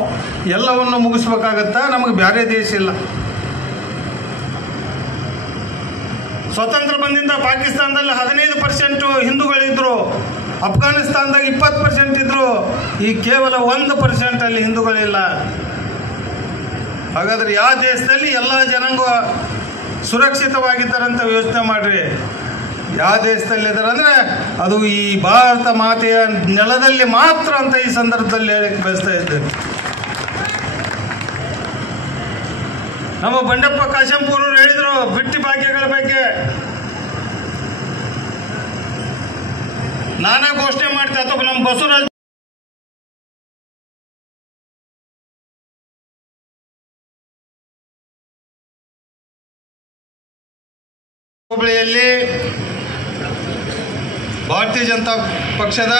ಎಲ್ಲವನ್ನು ಮುಗಿಸ್ಬೇಕಾಗತ್ತಾ? ನಮಗೆ ಬೇರೆ ದೇಶ ಇಲ್ಲ. ಸ್ವತಂತ್ರ ಬಂದಿಂದ ಪಾಕಿಸ್ತಾನದಲ್ಲಿ 15% ಹಿಂದೂಗಳಿದ್ರು, ಅಫ್ಘಾನಿಸ್ತಾನದಾಗ 20% ಇದ್ರು. ಈ ಕೇವಲ 1% ಅಲ್ಲಿ ಹಿಂದೂಗಳಿಲ್ಲ. ಹಾಗಾದ್ರೆ ಯಾವ ದೇಶದಲ್ಲಿ ಎಲ್ಲ ಜನಾಂಗ ಸುರಕ್ಷಿತವಾಗಿದ್ದಾರಂತ ಯೋಚನೆ ಮಾಡ್ರಿ. ಯಾವ ದೇಶದಲ್ಲಿ ಇದ್ದಾರೆ ಅಂದ್ರೆ ಅದು ಈ ಭಾರತ ಮಾತೆಯ ನೆಲದಲ್ಲಿ ಮಾತ್ರ ಅಂತ ಈ ಸಂದರ್ಭದಲ್ಲಿ ಹೇಳಕ್ಕೆ ಬಯಸ್ತಾ ಇದ್ದೇನೆ. ನಮ್ಮ ಬಂಡಪ್ಪ ಕಾಶಂಪುರ ಹೇಳಿದ್ರು ಬಿಟ್ಟಿ ಭಾಗ್ಯಗಳ ಬಗ್ಗೆ. ನಾನೇ ಘೋಷಣೆ ಮಾಡ್ತೆ ಅಥವಾ ನಮ್ಮ ಬಸವರಾಜ ಹುಬ್ಬಳ್ಳಿಯಲ್ಲಿ ಭಾರತೀಯ ಜನತಾ ಪಕ್ಷದ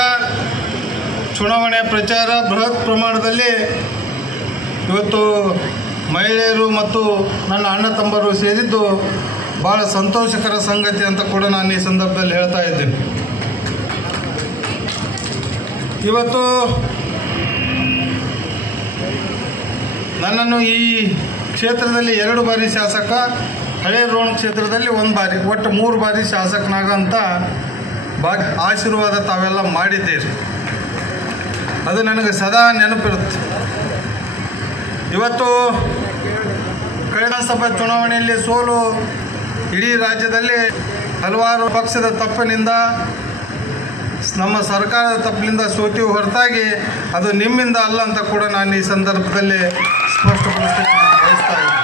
ಚುನಾವಣೆ ಪ್ರಚಾರ ಬೃಹತ್ ಪ್ರಮಾಣದಲ್ಲಿ ಇವತ್ತು ಮಹಿಳೆಯರು ಮತ್ತು ನನ್ನ ಅಣ್ಣ ತಮ್ಮರು ಸೇರಿದ್ದು ಭಾಳ ಸಂತೋಷಕರ ಸಂಗತಿ ಅಂತ ಕೂಡ ನಾನು ಈ ಸಂದರ್ಭದಲ್ಲಿ ಹೇಳ್ತಾ ಇದ್ದೇನೆ. ಇವತ್ತು ನನ್ನನ್ನು ಈ ಕ್ಷೇತ್ರದಲ್ಲಿ 2 ಬಾರಿ ಶಾಸಕ, ಹಳೆ ರೋಣ ಕ್ಷೇತ್ರದಲ್ಲಿ 1 ಬಾರಿ, ಒಟ್ಟು 3 ಬಾರಿ ಶಾಸಕನಾಗಂತ ಆಶೀರ್ವಾದ ತಾವೆಲ್ಲ ಮಾಡಿದ್ದೀರಿ. ಅದು ನನಗೆ ಸದಾ ನೆನಪಿರುತ್ತೆ. ಇವತ್ತು ಕಳೆದ ಸಭಾ ಚುನಾವಣೆಯಲ್ಲಿ ಸೋಲು ಇಡೀ ರಾಜ್ಯದಲ್ಲಿ ಹಲವಾರು ಪಕ್ಷದ ತಪ್ಪಿನಿಂದ, ನಮ್ಮ ಸರ್ಕಾರದ ತಪ್ಪಿನಿಂದ ಸೋತಿವು ಹೊರತಾಗಿ ಅದು ನಿಮ್ಮಿಂದ ಅಲ್ಲ ಅಂತ ಕೂಡ ನಾನು ಈ ಸಂದರ್ಭದಲ್ಲಿ ಸ್ಪಷ್ಟಪಡಿಸಲಿಕ್ಕೆ ಬಯಸ್ತಾ ಇದ್ದೀನಿ.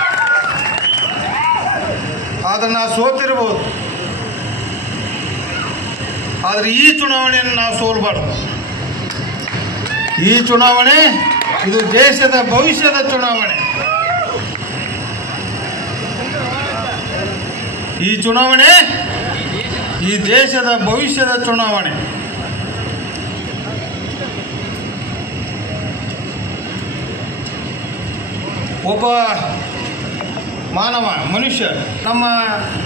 ಆದರೆ ನಾವು ಸೋತಿರ್ಬೋದು, ಆದರೆ ಈ ಚುನಾವಣೆಯನ್ನು ನಾವು ಸೋಲ್ಬಾರ್ದು. ಈ ಚುನಾವಣೆ ಇದು ದೇಶದ ಭವಿಷ್ಯದ ಚುನಾವಣೆ. ಈ ಚುನಾವಣೆ ಈ ದೇಶದ ಭವಿಷ್ಯದ ಚುನಾವಣೆ. ಒಬ್ಬ ಮಾನವ, ಮನುಷ್ಯ ನಮ್ಮ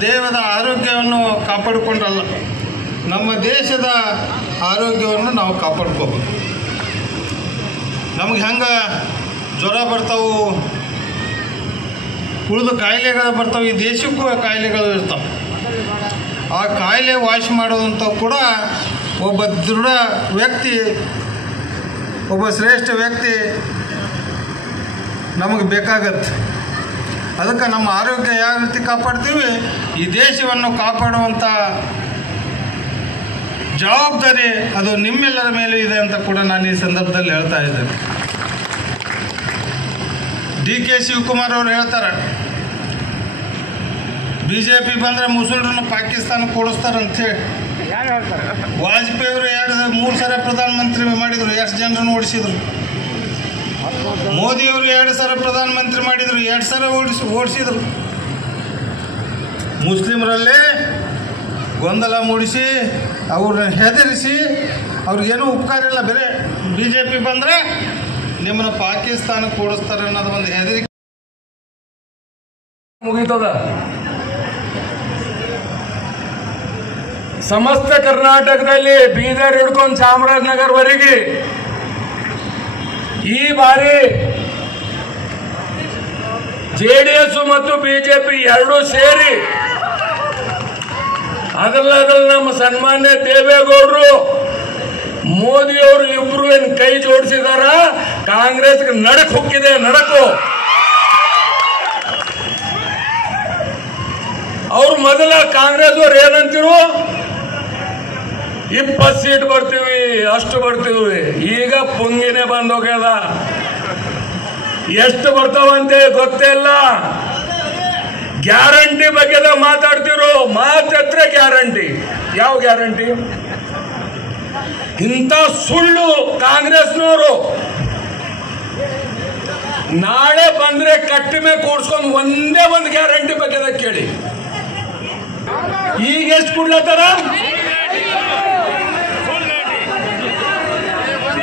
ದೇಹದ ಆರೋಗ್ಯವನ್ನು ಕಾಪಾಡಿಕೊಂಡ್ರಲ್ಲ, ನಮ್ಮ ದೇಶದ ಆರೋಗ್ಯವನ್ನು ನಾವು ಕಾಪಾಡ್ಕೋಬೇಕು. ನಮಗೆ ಹೆಂಗೆ ಜ್ವರ ಬರ್ತಾವು, ಉಳಿದು ಕಾಯಿಲೆಗಳು ಬರ್ತಾವೆ, ಈ ದೇಶಕ್ಕೂ ಕಾಯಿಲೆಗಳು ಇರ್ತಾವೆ. ಆ ಕಾಯಿಲೆ ವಾಶ್ ಮಾಡೋದಂತ ಕೂಡ ಒಬ್ಬ ದೃಢ ವ್ಯಕ್ತಿ, ಒಬ್ಬ ಶ್ರೇಷ್ಠ ವ್ಯಕ್ತಿ ನಮಗೆ ಬೇಕಾಗತ್ತೆ. ಅದಕ್ಕೆ ನಮ್ಮ ಆರೋಗ್ಯ ಯಾವ ರೀತಿ ಕಾಪಾಡ್ತೀವಿ, ಈ ದೇಶವನ್ನು ಕಾಪಾಡುವಂಥ ಜವಾಬ್ದಾರಿ ಅದು ನಿಮ್ಮೆಲ್ಲರ ಮೇಲೆ ಇದೆ ಅಂತ ಕೂಡ ನಾನು ಈ ಸಂದರ್ಭದಲ್ಲಿ ಹೇಳ್ತಾ ಇದ್ದೇನೆ. DK ಶಿವಕುಮಾರ್ ಅವರು ಹೇಳ್ತಾರೆ, BJP ಬಂದರೆ ಮುಸಲ್ರನ್ನು ಪಾಕಿಸ್ತಾನಕ್ಕೆ ಕೊಡಿಸ್ತಾರಂತೇಳಿ. ವಾಜಪೇಯಿ ಅವರು 3 ಸಲ ಪ್ರಧಾನಮಂತ್ರಿ ಮಾಡಿದರು, ಎಷ್ಟು ಜನರನ್ನು ಓಡಿಸಿದ್ರು. ಮೋದಿಯವರು 2 ಸಲ ಪ್ರಧಾನಮಂತ್ರಿ ಮಾಡಿದರು, 2 ಸಲ ಓಡಿಸಿದ್ರು. ಮುಸ್ಲಿಮರಲ್ಲೇ ಗೊಂದಲ ಮೂಡಿಸಿ, ಅವ್ರನ್ನ ಹೆದರಿಸಿ, ಅವ್ರಿಗೇನೂ ಉಪಕಾರ ಇಲ್ಲ, ಬೇರೆ BJP ಬಂದರೆ ನಿಮ್ಮನ್ನು ಪಾಕಿಸ್ತಾನಕ್ಕೆ ಓಡಿಸ್ತಾರೆ ಅನ್ನೋದು ಒಂದು ಹೆದರಿಕೆ ಮುಗೀತದ. ಸಮಸ್ತ ಕರ್ನಾಟಕದಲ್ಲಿ ಬೀದರ್ ಹಿಡ್ಕೊಂಡು ಚಾಮರಾಜನಗರವರೆಗೆ ಈ ಬಾರಿ JDS ಮತ್ತು ಬಿಜೆಪಿ ಎರಡೂ ಸೇರಿ ಅದರಲ್ಲಿ ನಮ್ಮ ಸನ್ಮಾನ್ಯ ದೇವೇಗೌಡರು ಮೋದಿಯವರು ಇಬ್ರು ಏನ್ ಕೈ ಜೋಡಿಸಿದಾರ, ಕಾಂಗ್ರೆಸ್ಗೆ ನಡಕ್ ಹೊಕ್ಕಿದೆ ನಡಕು. ಅವ್ರು ಮೊದಲ ಕಾಂಗ್ರೆಸ್ ಅವ್ರು ಏನಂತಿರು 20 ಸೀಟ್ ಬರ್ತೀವಿ ಅಷ್ಟು ಬರ್ತೀವಿ. ಈಗ ಪುಂಗಿನೇ ಬಂದೋಗ್ಯದ. ಎಷ್ಟು ಬರ್ತಾವಂತೆ ಗೊತ್ತೇ ಇಲ್ಲ. ಗ್ಯಾರಂಟಿ ಬಗ್ಗೆ ಮಾತಾಡ್ತಿರೋ ಮಾತ್ರ ಗ್ಯಾರಂಟಿ. ಯಾವ ಗ್ಯಾರಂಟಿ? ಇಂಥ ಸುಳ್ಳು ಕಾಂಗ್ರೆಸ್ನವರು. ನಾಳೆ ಬಂದ್ರೆ ಕಟ್ಟಿಮೆ ಕೂಡ್ಸ್ಕೊಂಡು ಒಂದೇ ಒಂದು ಗ್ಯಾರಂಟಿ ಬಗ್ಗೆ ಕೇಳಿ. ಈಗ ಎಷ್ಟು ಕೊಡ್ಲತ್ತಾರ?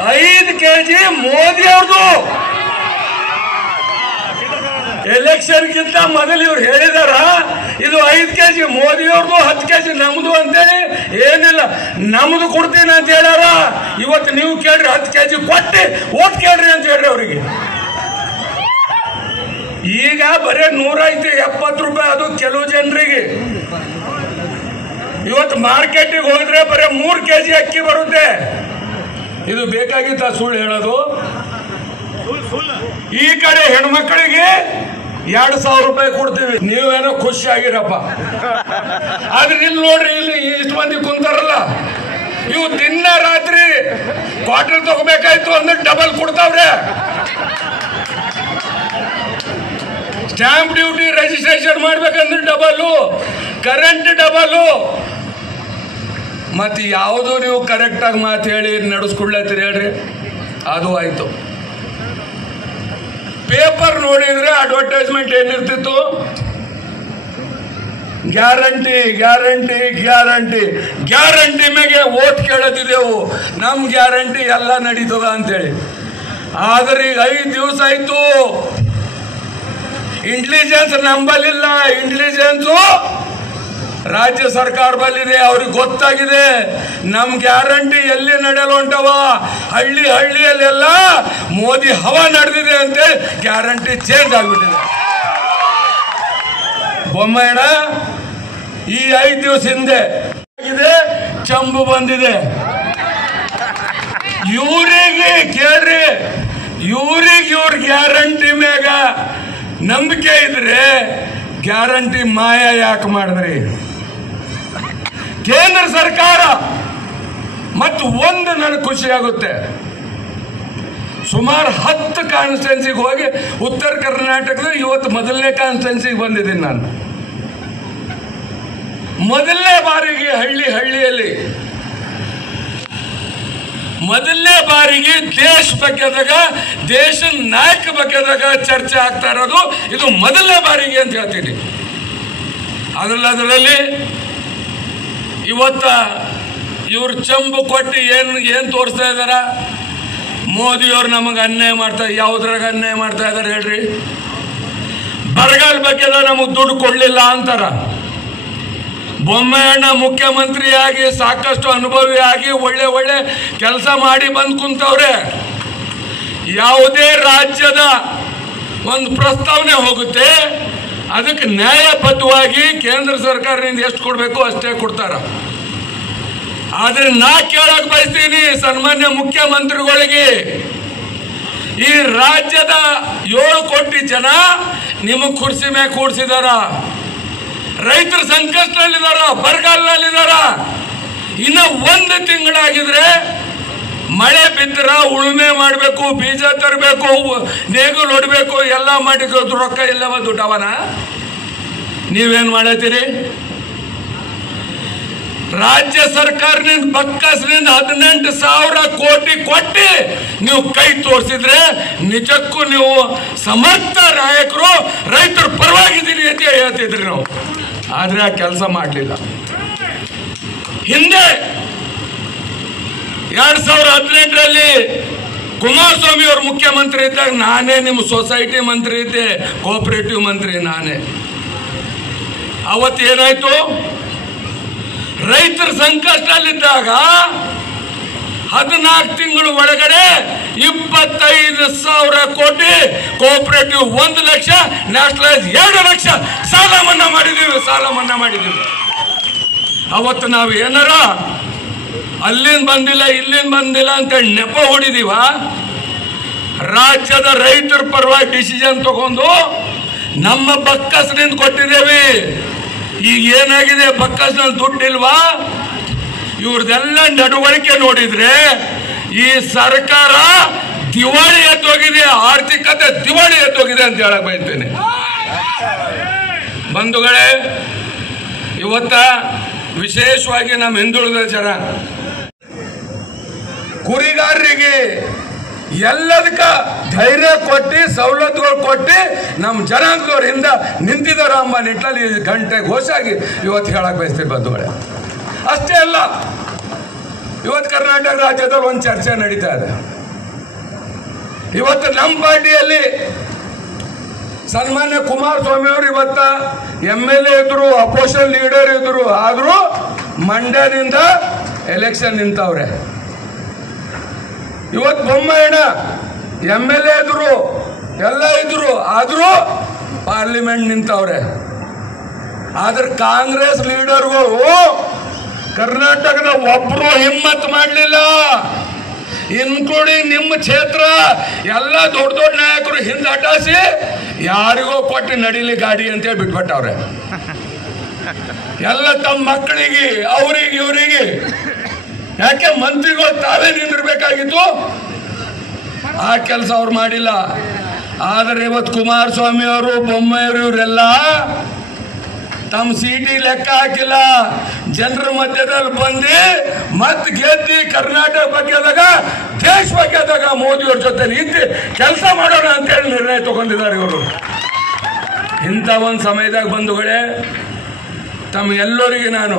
5 kg ಮೋದಿ ಅವ್ರದು. ಎಲೆಕ್ಷನ್ಗಿಂತ ಮೊದಲು ಇವ್ರು ಹೇಳಿದಾರ ಇದು 5 kg ಮೋದಿ ಅವ್ರದು, 10 kg ನಮ್ದು ಅಂತೇಳಿ. ಏನಿಲ್ಲ, ನಮ್ದು ಕೊಡ್ತೀನಿ ಅಂತ ಹೇಳ್ಯಾರ. ಇವತ್ತು ನೀವು ಕೇಳ್ರಿ 10 kg ಕೊಟ್ಟಿ ಓಟ್ ಕೇಳ್ರಿ ಅಂತ ಹೇಳ್ರಿ ಅವರಿಗೆ. ಈಗ ಬರೀ 170 ರೂಪಾಯಿ ಅದು ಕೆಲವು ಜನರಿಗೆ. ಇವತ್ತು ಮಾರ್ಕೆಟಿಗೆ ಹೋಗಿದ್ರೆ ಬರೀ 3 kg ಅಕ್ಕಿ ಬರುತ್ತೆ. ಇದು ಬೇಕಾಗಿತ್ತ ಸುಳ್ಳು ಹೇಳೋದು? ಈ ಕಡೆ ಹೆಣ್ಮಕ್ಕಳಿಗೆ 2,000 ರೂಪಾಯಿ ಕೊಡ್ತೀವಿ. ನೀವೇನೋ ಖುಷಿ ಆಗಿರಪ್ಪ. ಆದ್ರೆ ಇಲ್ಲಿ ನೋಡ್ರಿ, ಇಲ್ಲಿ ಇಷ್ಟು ಮಂದಿ ಕುಂತಾರಲ್ಲ, ಇವು ದಿನ ರಾತ್ರಿ ಕ್ವಾರ್ಟರ್ ತಗೋಬೇಕಾಯ್ತು ಅಂದ್ರೆ ಡಬಲ್ ಕೊಡ್ತಾವ್ರೆ. ಸ್ಟಾಂಪ್ ಡ್ಯೂಟಿ ರಿಜಿಸ್ಟ್ರೇಷನ್ ಮಾಡ್ಬೇಕಂದ್ರೆ ಡಬಲ್, ಕರೆಂಟ್ ಡಬಲ್. ಮತ್ತೆ ಯಾವುದು ನೀವು ಕರೆಕ್ಟ್ ಆಗಿ ಮಾತು ಹೇಳಿ ನಡೆಸ್ಕೊಡ್ಲತ್ತೀರಿ ಹೇಳ್ರಿ? ಅದು ಆಯ್ತು. ಪೇಪರ್ ನೋಡಿದ್ರೆ ಅಡ್ವರ್ಟೈಸ್ಮೆಂಟ್ ಏನಿರ್ತಿತ್ತು? Guarantee guarantee guarantee. ಗ್ಯಾರಂಟಿ ಮೇಲೆ ಓಟ್ ಕೇಳತ್ತಿದ್ದೆವು, ನಮ್ ಗ್ಯಾರಂಟಿ ಎಲ್ಲ ನಡೀತದ ಅಂತೇಳಿ. ಆದ್ರೆ ಈಗ 5 ದಿವಸ ಆಯ್ತು, ಇಂಟೆಲಿಜೆನ್ಸ್ ನಂಬಲಿಲ್ಲ. ಇಂಟೆಲಿಜೆನ್ಸು ರಾಜ್ಯ ಸರ್ಕಾರ ಬಲ್ಲಿದೆ. ಅವ್ರಿಗೆ ಗೊತ್ತಾಗಿದೆ ನಮ್ ಗ್ಯಾರಂಟಿ ಎಲ್ಲಿ ನಡೆಯಲು ಹೊಂಟವ. ಹಳ್ಳಿಯಲ್ಲೆಲ್ಲ ಮೋದಿ ಹವಾ ನಡೆದಿದೆ ಅಂತ ಗ್ಯಾರಂಟಿ ಚೇಂಜ್ ಆಗ್ಬಿಟ್ಟಿದೆ. ಬೊಮ್ಮಾಯಣ್ಣ ಈ 5 ದಿವಸ ಹಿಂದೆ ಚಂಬು ಬಂದಿದೆ. ಇವರಿಗೆ ಕೇಳ್ರಿ, ಇವ್ರ ಗ್ಯಾರಂಟಿ ಮ್ಯಾಗ ನಂಬಿಕೆ ಇದ್ರೆ ಗ್ಯಾರಂಟಿ ಮಾಯ ಯಾಕೆ ಮಾಡಿದ್ರಿ? ಕೇಂದ್ರ ಸರ್ಕಾರ ಮತ್ತು ಒಂದು ನನಗೆ ಖುಷಿ ಆಗುತ್ತೆ, ಸುಮಾರು 10 ಕಾನ್ಸ್ಟಿಟ್ಯೂನ್ಸಿಗೆ ಹೋಗಿ ಉತ್ತರ ಕರ್ನಾಟಕದ ಇವತ್ತು ಮೊದಲನೇ ಕಾನ್ಸ್ಟಿಟ್ಯೂನ್ಸಿಗೆ ಬಂದಿದ್ದೀನಿ ನಾನು. ಮೊದಲನೇ ಬಾರಿಗೆ ಹಳ್ಳಿಯಲ್ಲಿ ಮೊದಲನೇ ಬಾರಿಗೆ ದೇಶ ಬಗ್ಗೆದಾಗ, ದೇಶದ ನಾಯಕ ಬಗ್ಗೆದಾಗ ಚರ್ಚೆ ಆಗ್ತಾ ಇರೋದು ಇದು ಮೊದಲನೇ ಬಾರಿಗೆ ಅಂತ ಹೇಳ್ತೀನಿ. ಅದರಲ್ಲಿ ಇವತ್ತ ಇವ್ರು ಚಂಬು ಕೊಟ್ಟು ಏನ್ ತೋರಿಸ್ತಾ ಇದಾರ? ಮೋದಿಯವ್ರು ನಮಗೆ ಅನ್ಯಾಯ ಮಾಡ್ತಾ, ಯಾವುದ್ರಾಗ ಅನ್ಯಾಯ ಮಾಡ್ತಾ ಇದಾರೆ ಹೇಳ್ರಿ? ಬರಗಾಲ ಬಗ್ಗೆ ನಮಗೆ ದುಡ್ಡು ಕೊಡ್ಲಿಲ್ಲ ಅಂತಾರ. ಬೊಮ್ಮಾಯಣ್ಣ ಮುಖ್ಯಮಂತ್ರಿಯಾಗಿ ಸಾಕಷ್ಟು ಅನುಭವಿ ಆಗಿ ಒಳ್ಳೆ ಕೆಲಸ ಮಾಡಿ ಬಂದು ಕುಂತವ್ರೆ. ಯಾವುದೇ ರಾಜ್ಯದ ಒಂದು ಪ್ರಸ್ತಾವನೆ ಹೋಗುತ್ತೆ, ಅದಕ್ಕೆ ನ್ಯಾಯಬದ್ಧವಾಗಿ ಕೇಂದ್ರ ಸರ್ಕಾರದಿಂದ ಎಷ್ಟು ಕೊಡಬೇಕು ಅಷ್ಟೇ ಕೊಡ್ತಾರ. ಆದ್ರೆ ನಾ ಕೇಳಕ್ ಬಯಸ್ತೀನಿ ಸನ್ಮಾನ್ಯ ಮುಖ್ಯಮಂತ್ರಿಗಳಿಗೆ, ಈ ರಾಜ್ಯದ 7 ಕೋಟಿ ಜನ ನಿಮಗೆ ಕುರ್ಸಿ ಮೇಲೆ ಕೂಡಿಸಿದಾರ. ರೈತರು ಸಂಕಷ್ಟದಲ್ಲಿದ್ದಾರ, ಬರಗಾಲದಲ್ಲಿದ್ದಾರ. ಇನ್ನು 1 ತಿಂಗಳಾಗಿದ್ರೆ ಮಳೆ ಬಿದ್ದರ ಉಳುಮೆ ಮಾಡಬೇಕು, ಬೀಜ ತರಬೇಕು, ನೇಗಿಲು ಹೊಡಬೇಕು, ಎಲ್ಲ ಮಾಡಿ ರೊಕ್ಕ ಎಲ್ಲವ ದುಡ್ಡವನ. ನೀವೇನ್ ಮಾಡತ್ತೀರಿ? ರಾಜ್ಯ ಸರ್ಕಾರದಿಂದ ಬಕ್ಕಸ್ನಿಂದ 18,000 ಕೋಟಿ ಕೊಟ್ಟಿ ನೀವು ಕೈ ತೋರಿಸಿದ್ರೆ ನಿಜಕ್ಕೂ ನೀವು ಸಮರ್ಥ ನಾಯಕರು, ರೈತರ ಪರವಾಗಿದ್ದೀರಿ ಅಂತ ಹೇಳ್ತಿದ್ರಿ ನಾವು. ಆದ್ರೆ ಆ ಕೆಲಸ ಮಾಡಲಿಲ್ಲ. ಹಿಂದೆ 2018ರಲ್ಲಿ ಕುಮಾರಸ್ವಾಮಿ ಅವರು ಮುಖ್ಯಮಂತ್ರಿ ಇದ್ದಾಗ ನಾನೇ ನಿಮ್ಮ ಸೊಸೈಟಿ ಮಂತ್ರಿ ಇದ್ದೆ, ಕೋಆಪರೇಟಿವ್ ಮಂತ್ರಿ ನಾನೇ. ಅವತ್ತೇನಾಯ್ತು? ರೈತರ ಸಂಕಷ್ಟದಲ್ಲಿದ್ದಾಗ 14 ತಿಂಗಳು ಒಳಗಡೆ 25,000 ಕೋಟಿ, ಕೋಆಪರೇಟಿವ್ 1 ಲಕ್ಷ, ನ್ಯಾಷನಲೈಸ್ 2 ಲಕ್ಷ ಸಾಲ ಮನ್ನಾ ಮಾಡಿದ್ದೀವಿ. ಅವತ್ತು ನಾವು ಏನಾರ ಅಲ್ಲಿಂದ ಬಂದಿಲ್ಲ ಇಲ್ಲಿಂದ ಬಂದಿಲ್ಲ ಅಂತ ನೆಪ ಹೊಡಿದೀವ? ರಾಜ್ಯದ ರೈತರ ಪರವಾಗಿ ಡಿಸಿಷನ್ ತಗೊಂಡು ನಮ್ಮ ಬಕ್ಕಸ್ನಿಂದ ಕೊಟ್ಟಿದ್ದೇವೆ. ಈಗ ಏನಾಗಿದೆ, ಬಕ್ಕಸ್ನಲ್ಲಿ ದುಡ್ಡಿಲ್ವಾ? ಇವ್ರದೆಲ್ಲ ನಡವಳಿಕೆ ನೋಡಿದ್ರೆ ಈ ಸರ್ಕಾರ ದಿವಾಳಿ ಎದ್ದೋಗಿದೆ, ಆರ್ಥಿಕತೆ ದಿವಾಳಿ ಎದ್ದೋಗಿದೆ ಅಂತ ಹೇಳಕ್ ಬಯಸ್ತೇನೆ. ಬಂಧುಗಳೇ, ಇವತ್ತ ವಿಶೇಷವಾಗಿ ನಮ್ಮ ಹಿಂದುಳಿದ ಜನ ಕುರಿಗಾರರಿಗೆ ಎಲ್ಲದಕ್ಕ ಧೈರ್ಯ ಕೊಟ್ಟು ಸವಲತ್ತುಗಳು ಕೊಟ್ಟು ನಮ್ಮ ಜನಾಂಗದವ್ರ ಹಿಂದ ನಿಂತಿದ್ದಾರೆ ಎಂಬ ನಿಟ್ಟಲ್ಲಿ ಗಂಟೆ ಘೋಷಾಗಿ ಇವತ್ತು ಹೇಳಕ್ ಬಯಸ್ತೀವಿ ಬಂಧುಗಳೇ. ಅಷ್ಟೇ ಅಲ್ಲ, ಇವತ್ತು ಕರ್ನಾಟಕ ರಾಜ್ಯದಲ್ಲಿ ಒಂದು ಚರ್ಚೆ ನಡೀತಾ ಇದೆ. ಇವತ್ತು ನಮ್ಮ ಪಾರ್ಟಿಯಲ್ಲಿ ಸನ್ಮಾನ್ಯ ಕುಮಾರಸ್ವಾಮಿ ಅವರು ಇವತ್ತ MLA ಇದ್ರು, ಅಪೋಸಿಷನ್ ಲೀಡರ್ ಇದ್ರು, ಆದ್ರೂ ಮಂಡ್ಯದಿಂದ ಎಲೆಕ್ಷನ್ ನಿಂತವ್ರೆ. ಇವತ್ತು ಬೊಮ್ಮಾಯಣ್ಣ MLA ಇದ್ರು, ಎಲ್ಲ ಇದ್ರು, ಆದ್ರೂ ಪಾರ್ಲಿಮೆಂಟ್ ನಿಂತವ್ರೆ. ಆದ್ರೆ ಕಾಂಗ್ರೆಸ್ ಲೀಡರ್ಗಳು ಕರ್ನಾಟಕದ ಒಬ್ರು ಹಿಮ್ಮತ್ ಮಾಡಲಿಲ್ಲ, ಇನ್ಕ್ಲೂಡಿಂಗ್ ನಿಮ್ಮ ಕ್ಷೇತ್ರ ಎಲ್ಲ ದೊಡ್ಡ ದೊಡ್ಡ ನಾಯಕರು ಹಿಂದೆ ಹಟಾಸಿ ಯಾರಿಗೋ ಕೊಟ್ಟು ನಡೀಲಿ ಗಾಡಿ ಅಂತೇಳಿ ಬಿಟ್ಬಿಟ್ಟವ್ರೆ. ಎಲ್ಲ ತಮ್ಮ ಮಕ್ಕಳಿಗೆ ಅವ್ರಿಗೆ ಇವರಿಗೆ, ಯಾಕೆ ಮಂತ್ರಿಗಳು ತಾವೇ ನಿಂದಿರ್ಬೇಕಾಗಿತ್ತು, ಆ ಕೆಲಸ ಅವ್ರು ಮಾಡಿಲ್ಲ. ಆದರೆ ಇವತ್ತು ಕುಮಾರಸ್ವಾಮಿ ಅವರು, ಬೊಮ್ಮಾಯಿಯವರು ಇವರೆಲ್ಲ ತಮ್ಮ ಸೀಟಿ ಲೆಕ್ಕ ಹಾಕಿಲ್ಲ, ಜನರ ಮಧ್ಯದಲ್ಲಿ ಬಂದು ಮತ್ತೆ ಗೆದ್ದಿ ಕರ್ನಾಟಕ ಬಗ್ಗೆದಾಗ, ದೇಶ ಬಗ್ಗೆದಾಗ ಮೋದಿಯವ್ರ ಜೊತೆ ನಿಂತು ಕೆಲಸ ಮಾಡೋಣ ಅಂತೇಳಿ ನಿರ್ಣಯ ತಗೊಂಡಿದ್ದಾರೆ ಇವರು. ಇಂಥ ಒಂದು ಸಮಯದಾಗ ಬಂಧುಗಳೇ, ತಮ್ಮ ಎಲ್ಲರಿಗೆ ನಾನು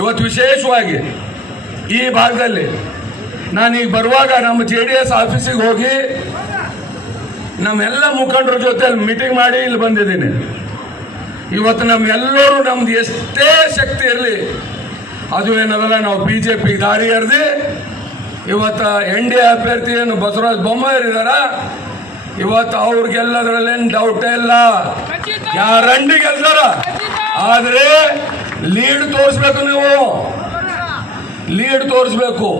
ಇವತ್ತು ವಿಶೇಷವಾಗಿ ಈ ಭಾಗದಲ್ಲಿ ನಾನೀಗ ಬರುವಾಗ ನಮ್ಮ JDS ಆಫೀಸಿಗೆ ಹೋಗಿ ನಮ್ಮೆಲ್ಲ ಮುಖಂಡರ ಜೊತೆ ಮೀಟಿಂಗ್ ಮಾಡಿ ಇಲ್ಲಿ ಬಂದಿದ್ದೀನಿ. ಇವತ್ತು ನಮ್ಮೆಲ್ಲರೂ ನಮ್ದು ಎಷ್ಟೇ ಶಕ್ತಿ ಇರಲಿ, ಅದು ಏನದಲ್ಲ, ನಾವು BJP ದಾರಿ ಎರ್ದಿ ಇವತ್ತು NDA ಅಭ್ಯರ್ಥಿ ಏನು ಬಸವರಾಜ ಬೊಮ್ಮಾಯಿ ಇದಾರ, ಇವತ್ತು ಅವ್ರಿಗೆಲ್ಲದ್ರಲ್ಲೇನು ಡೌಟೇ ಇಲ್ಲ, ಗ್ಯಾರಂಟಿ ಗೆಲ್ತಾರ. ಆದ್ರೆ ಲೀಡ್ ತೋರಿಸ್ಬೇಕು, ನೀವು ಲೀಡ್ ತೋರಿಸ್ಬೇಕು.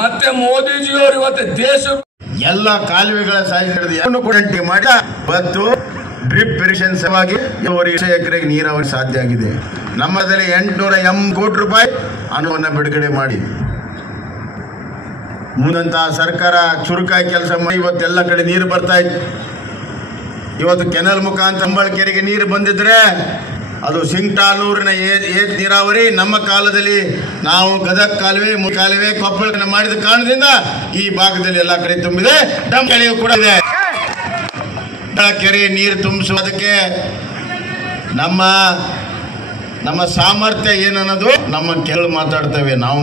ಮತ್ತೆ ಮೋದಿಜಿಯವರು ಇವತ್ತು ದೇಶ ಎಲ್ಲ ಕಾಲುವೆಗಳ ಸಾಯಿಸಿಕೊಂಡು ಕೂಡ ಮಾಡಿ ಇವತ್ತು ಡ್ರಿಪ್ ಇರಿಗೇಷನ್ ಸಲುವಾಗಿ 2 ಎಕರೆಗೆ ನೀರಾವರಿ ಸಾಧ್ಯ ಆಗಿದೆ. ನಮ್ಮದಲ್ಲಿ 880 ಕೋಟಿ ರೂಪಾಯಿ ಹಣವನ್ನು ಬಿಡುಗಡೆ ಮಾಡಿ ಮುಂದಂತಹ ಸರ್ಕಾರ ಚುರುಕಾಗಿ ಕೆಲಸ ಮಾಡಿ ಇವತ್ತೆಲ್ಲ ಕಡೆ ನೀರು ಬರ್ತಾ ಇತ್ತು. ಇವತ್ತು ಕೆನಲ್ ಮುಖಾಂತರ ಅಂಬಳಕೆರೆಗೆ ನೀರು ಬಂದಿದ್ರೆ ಅದು ಸಿಂಗ್ಟಾಲೂರಿನ ಏತ್ ನೀರಾವರಿ. ನಮ್ಮ ಕಾಲದಲ್ಲಿ ನಾವು ಗದಗ ಕಾಲುವೆ ಕೊಪ್ಪಳ ಮಾಡಿದ ಕಾರಣದಿಂದ ಈ ಭಾಗದಲ್ಲಿ ಎಲ್ಲ ಕಡೆ ತುಂಬಿದೆ. ನಮ್ಮ ಕೆರೆಯೂ ಕೂಡ ಇದೆ. ಕೆರೆ ನೀರು ತುಂಬಿಸೋದಕ್ಕೆ ನಮ್ಮ ಸಾಮರ್ಥ್ಯ ಏನನ್ನೋದು ನಮ್ಮ ಕೆಲ ಮಾತಾಡ್ತೇವೆ, ನಾವು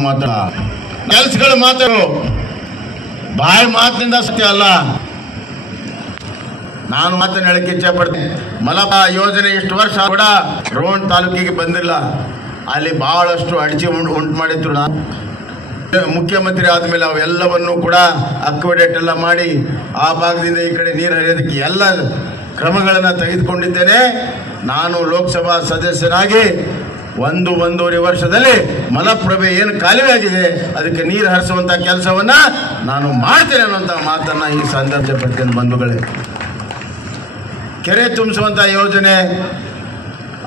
ಕೆಲಸಗಳು ಮಾತಾಡೋ ಬಾಯಿ ಮಾತಿನಿಂದ ಸತ್ಯ ಅಲ್ಲ. ನಾನು ಮಾತನ್ನ ಹೇಳಕ್ಕೆ ಇಚ್ಛೆ ಪಡ್ತೀನಿ. ಮಲಬಾ ಯೋಜನೆ ಇಷ್ಟು ವರ್ಷ ಕೂಡ ರೋಣ ತಾಲೂಕಿಗೆ ಬಂದಿಲ್ಲ. ಅಲ್ಲಿ ಬಹಳಷ್ಟು ಅಡಚಣೆ ಉಂಟು ಮಾಡಿದ್ರು. ನಾನು ಮುಖ್ಯಮಂತ್ರಿ ಆದಮೇಲೆ ಅವೆಲ್ಲವನ್ನು ಕೂಡ ಅಕ್ವಿಡೇಟ್ ಎಲ್ಲ ಮಾಡಿ ಆ ಭಾಗದಿಂದ ಈ ಕಡೆ ನೀರು ಹರಿಯೋದಕ್ಕೆ ಎಲ್ಲ ಕ್ರಮಗಳನ್ನು ತೆಗೆದುಕೊಂಡಿದ್ದೇನೆ. ನಾನು ಲೋಕಸಭಾ ಸದಸ್ಯನಾಗಿ 1.5 ವರ್ಷದಲ್ಲಿ ಮಲಪ್ರಭೆ ಏನು ಕಾಲುವೆ ಆಗಿದೆ ಅದಕ್ಕೆ ನೀರು ಹರಿಸುವಂಥ ಕೆಲಸವನ್ನ ನಾನು ಮಾಡ್ತೇನೆ ಅನ್ನುವಂಥ ಮಾತನ್ನ ಈ ಸಂದರ್ಭ ಪಡ್ತೇನೆ. ಬಂಧುಗಳೇ, ಕೆರೆ ತುಂಬಿಸುವಂಥ ಯೋಜನೆ,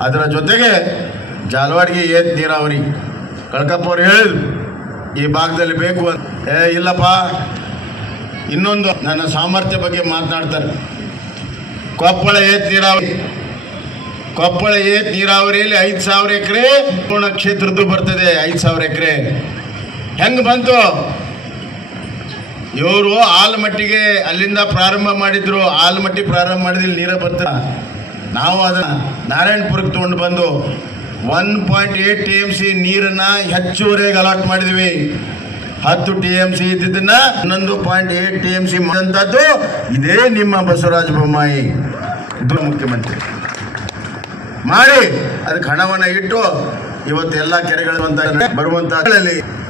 ಅದರ ಜೊತೆಗೆ ಜಾಲವಾಡಿಗೆ ಏತ್ ನೀರಾವರಿ ಕಳಕಪ್ಪ ಅವರು ಹೇಳಿದ್ರು ಈ ಭಾಗದಲ್ಲಿ ಬೇಕು ಅಂತ. ಇಲ್ಲಪ್ಪ, ಇನ್ನೊಂದು ನನ್ನ ಸಾಮರ್ಥ್ಯ ಬಗ್ಗೆ ಮಾತನಾಡ್ತಾರೆ. ಕೊಪ್ಪಳ ಏತ್ ನೀರಾವರಿಯಲ್ಲಿ 5,000 ಎಕರೆ ಪೂರ್ಣ ಕ್ಷೇತ್ರದ್ದು ಬರ್ತದೆ. 5,000 ಎಕರೆ ಹೆಂಗ್ ಬಂತು? ಇವರು ಆಲಮಟ್ಟಿಗೆ ಅಲ್ಲಿಂದ ಪ್ರಾರಂಭ ಮಾಡಿದ್ರು. ಆಲಮಟ್ಟಿ ಪ್ರಾರಂಭ ಮಾಡಿದ್ರೆ ನೀರ ಬರ್ತಾರೆ. ನಾವು ಅದನ್ನ ನಾರಾಯಣಪುರಕ್ಕೆ ತಗೊಂಡು ಬಂದು 1.8 TMC ನೀರನ್ನ ಹೆಚ್ಚುವರೆಗೆ ಅಲಾಟ್ ಮಾಡಿದ್ವಿ. 10 TMC ಇದ್ದಿದ್ದನ್ನ 11.8 TMC ಮಾಡಿದಂಥದ್ದು ಇದೇ ನಿಮ್ಮ ಬಸವರಾಜ ಬೊಮ್ಮಾಯಿ ಮುಖ್ಯಮಂತ್ರಿ ಮಾಡಿ ಅದಕ್ಕೆ ಹಣವನ್ನು ಇಟ್ಟು ಇವತ್ತು ಎಲ್ಲ ಕೆರೆಗಳು ಬರುವಂತ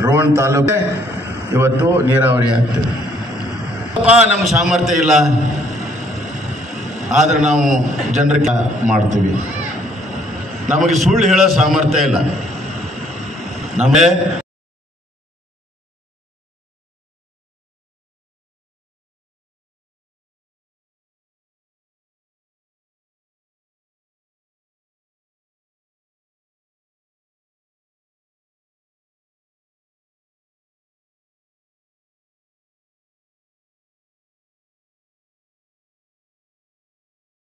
ರೋಣ ತಾಲೂಕು ಇವತ್ತು ನೀರಾವರಿ ಆಗ್ತದೆ. ನಮ್ಮ ಸಾಮರ್ಥ್ಯ ಇಲ್ಲ, ಆದರೆ ನಾವು ಜನರಿಗೆ ಮಾಡ್ತೀವಿ. ನಮಗೆ ಸುಳ್ಳು ಹೇಳೋ ಸಾಮರ್ಥ್ಯ ಇಲ್ಲ. ನಮಗೆ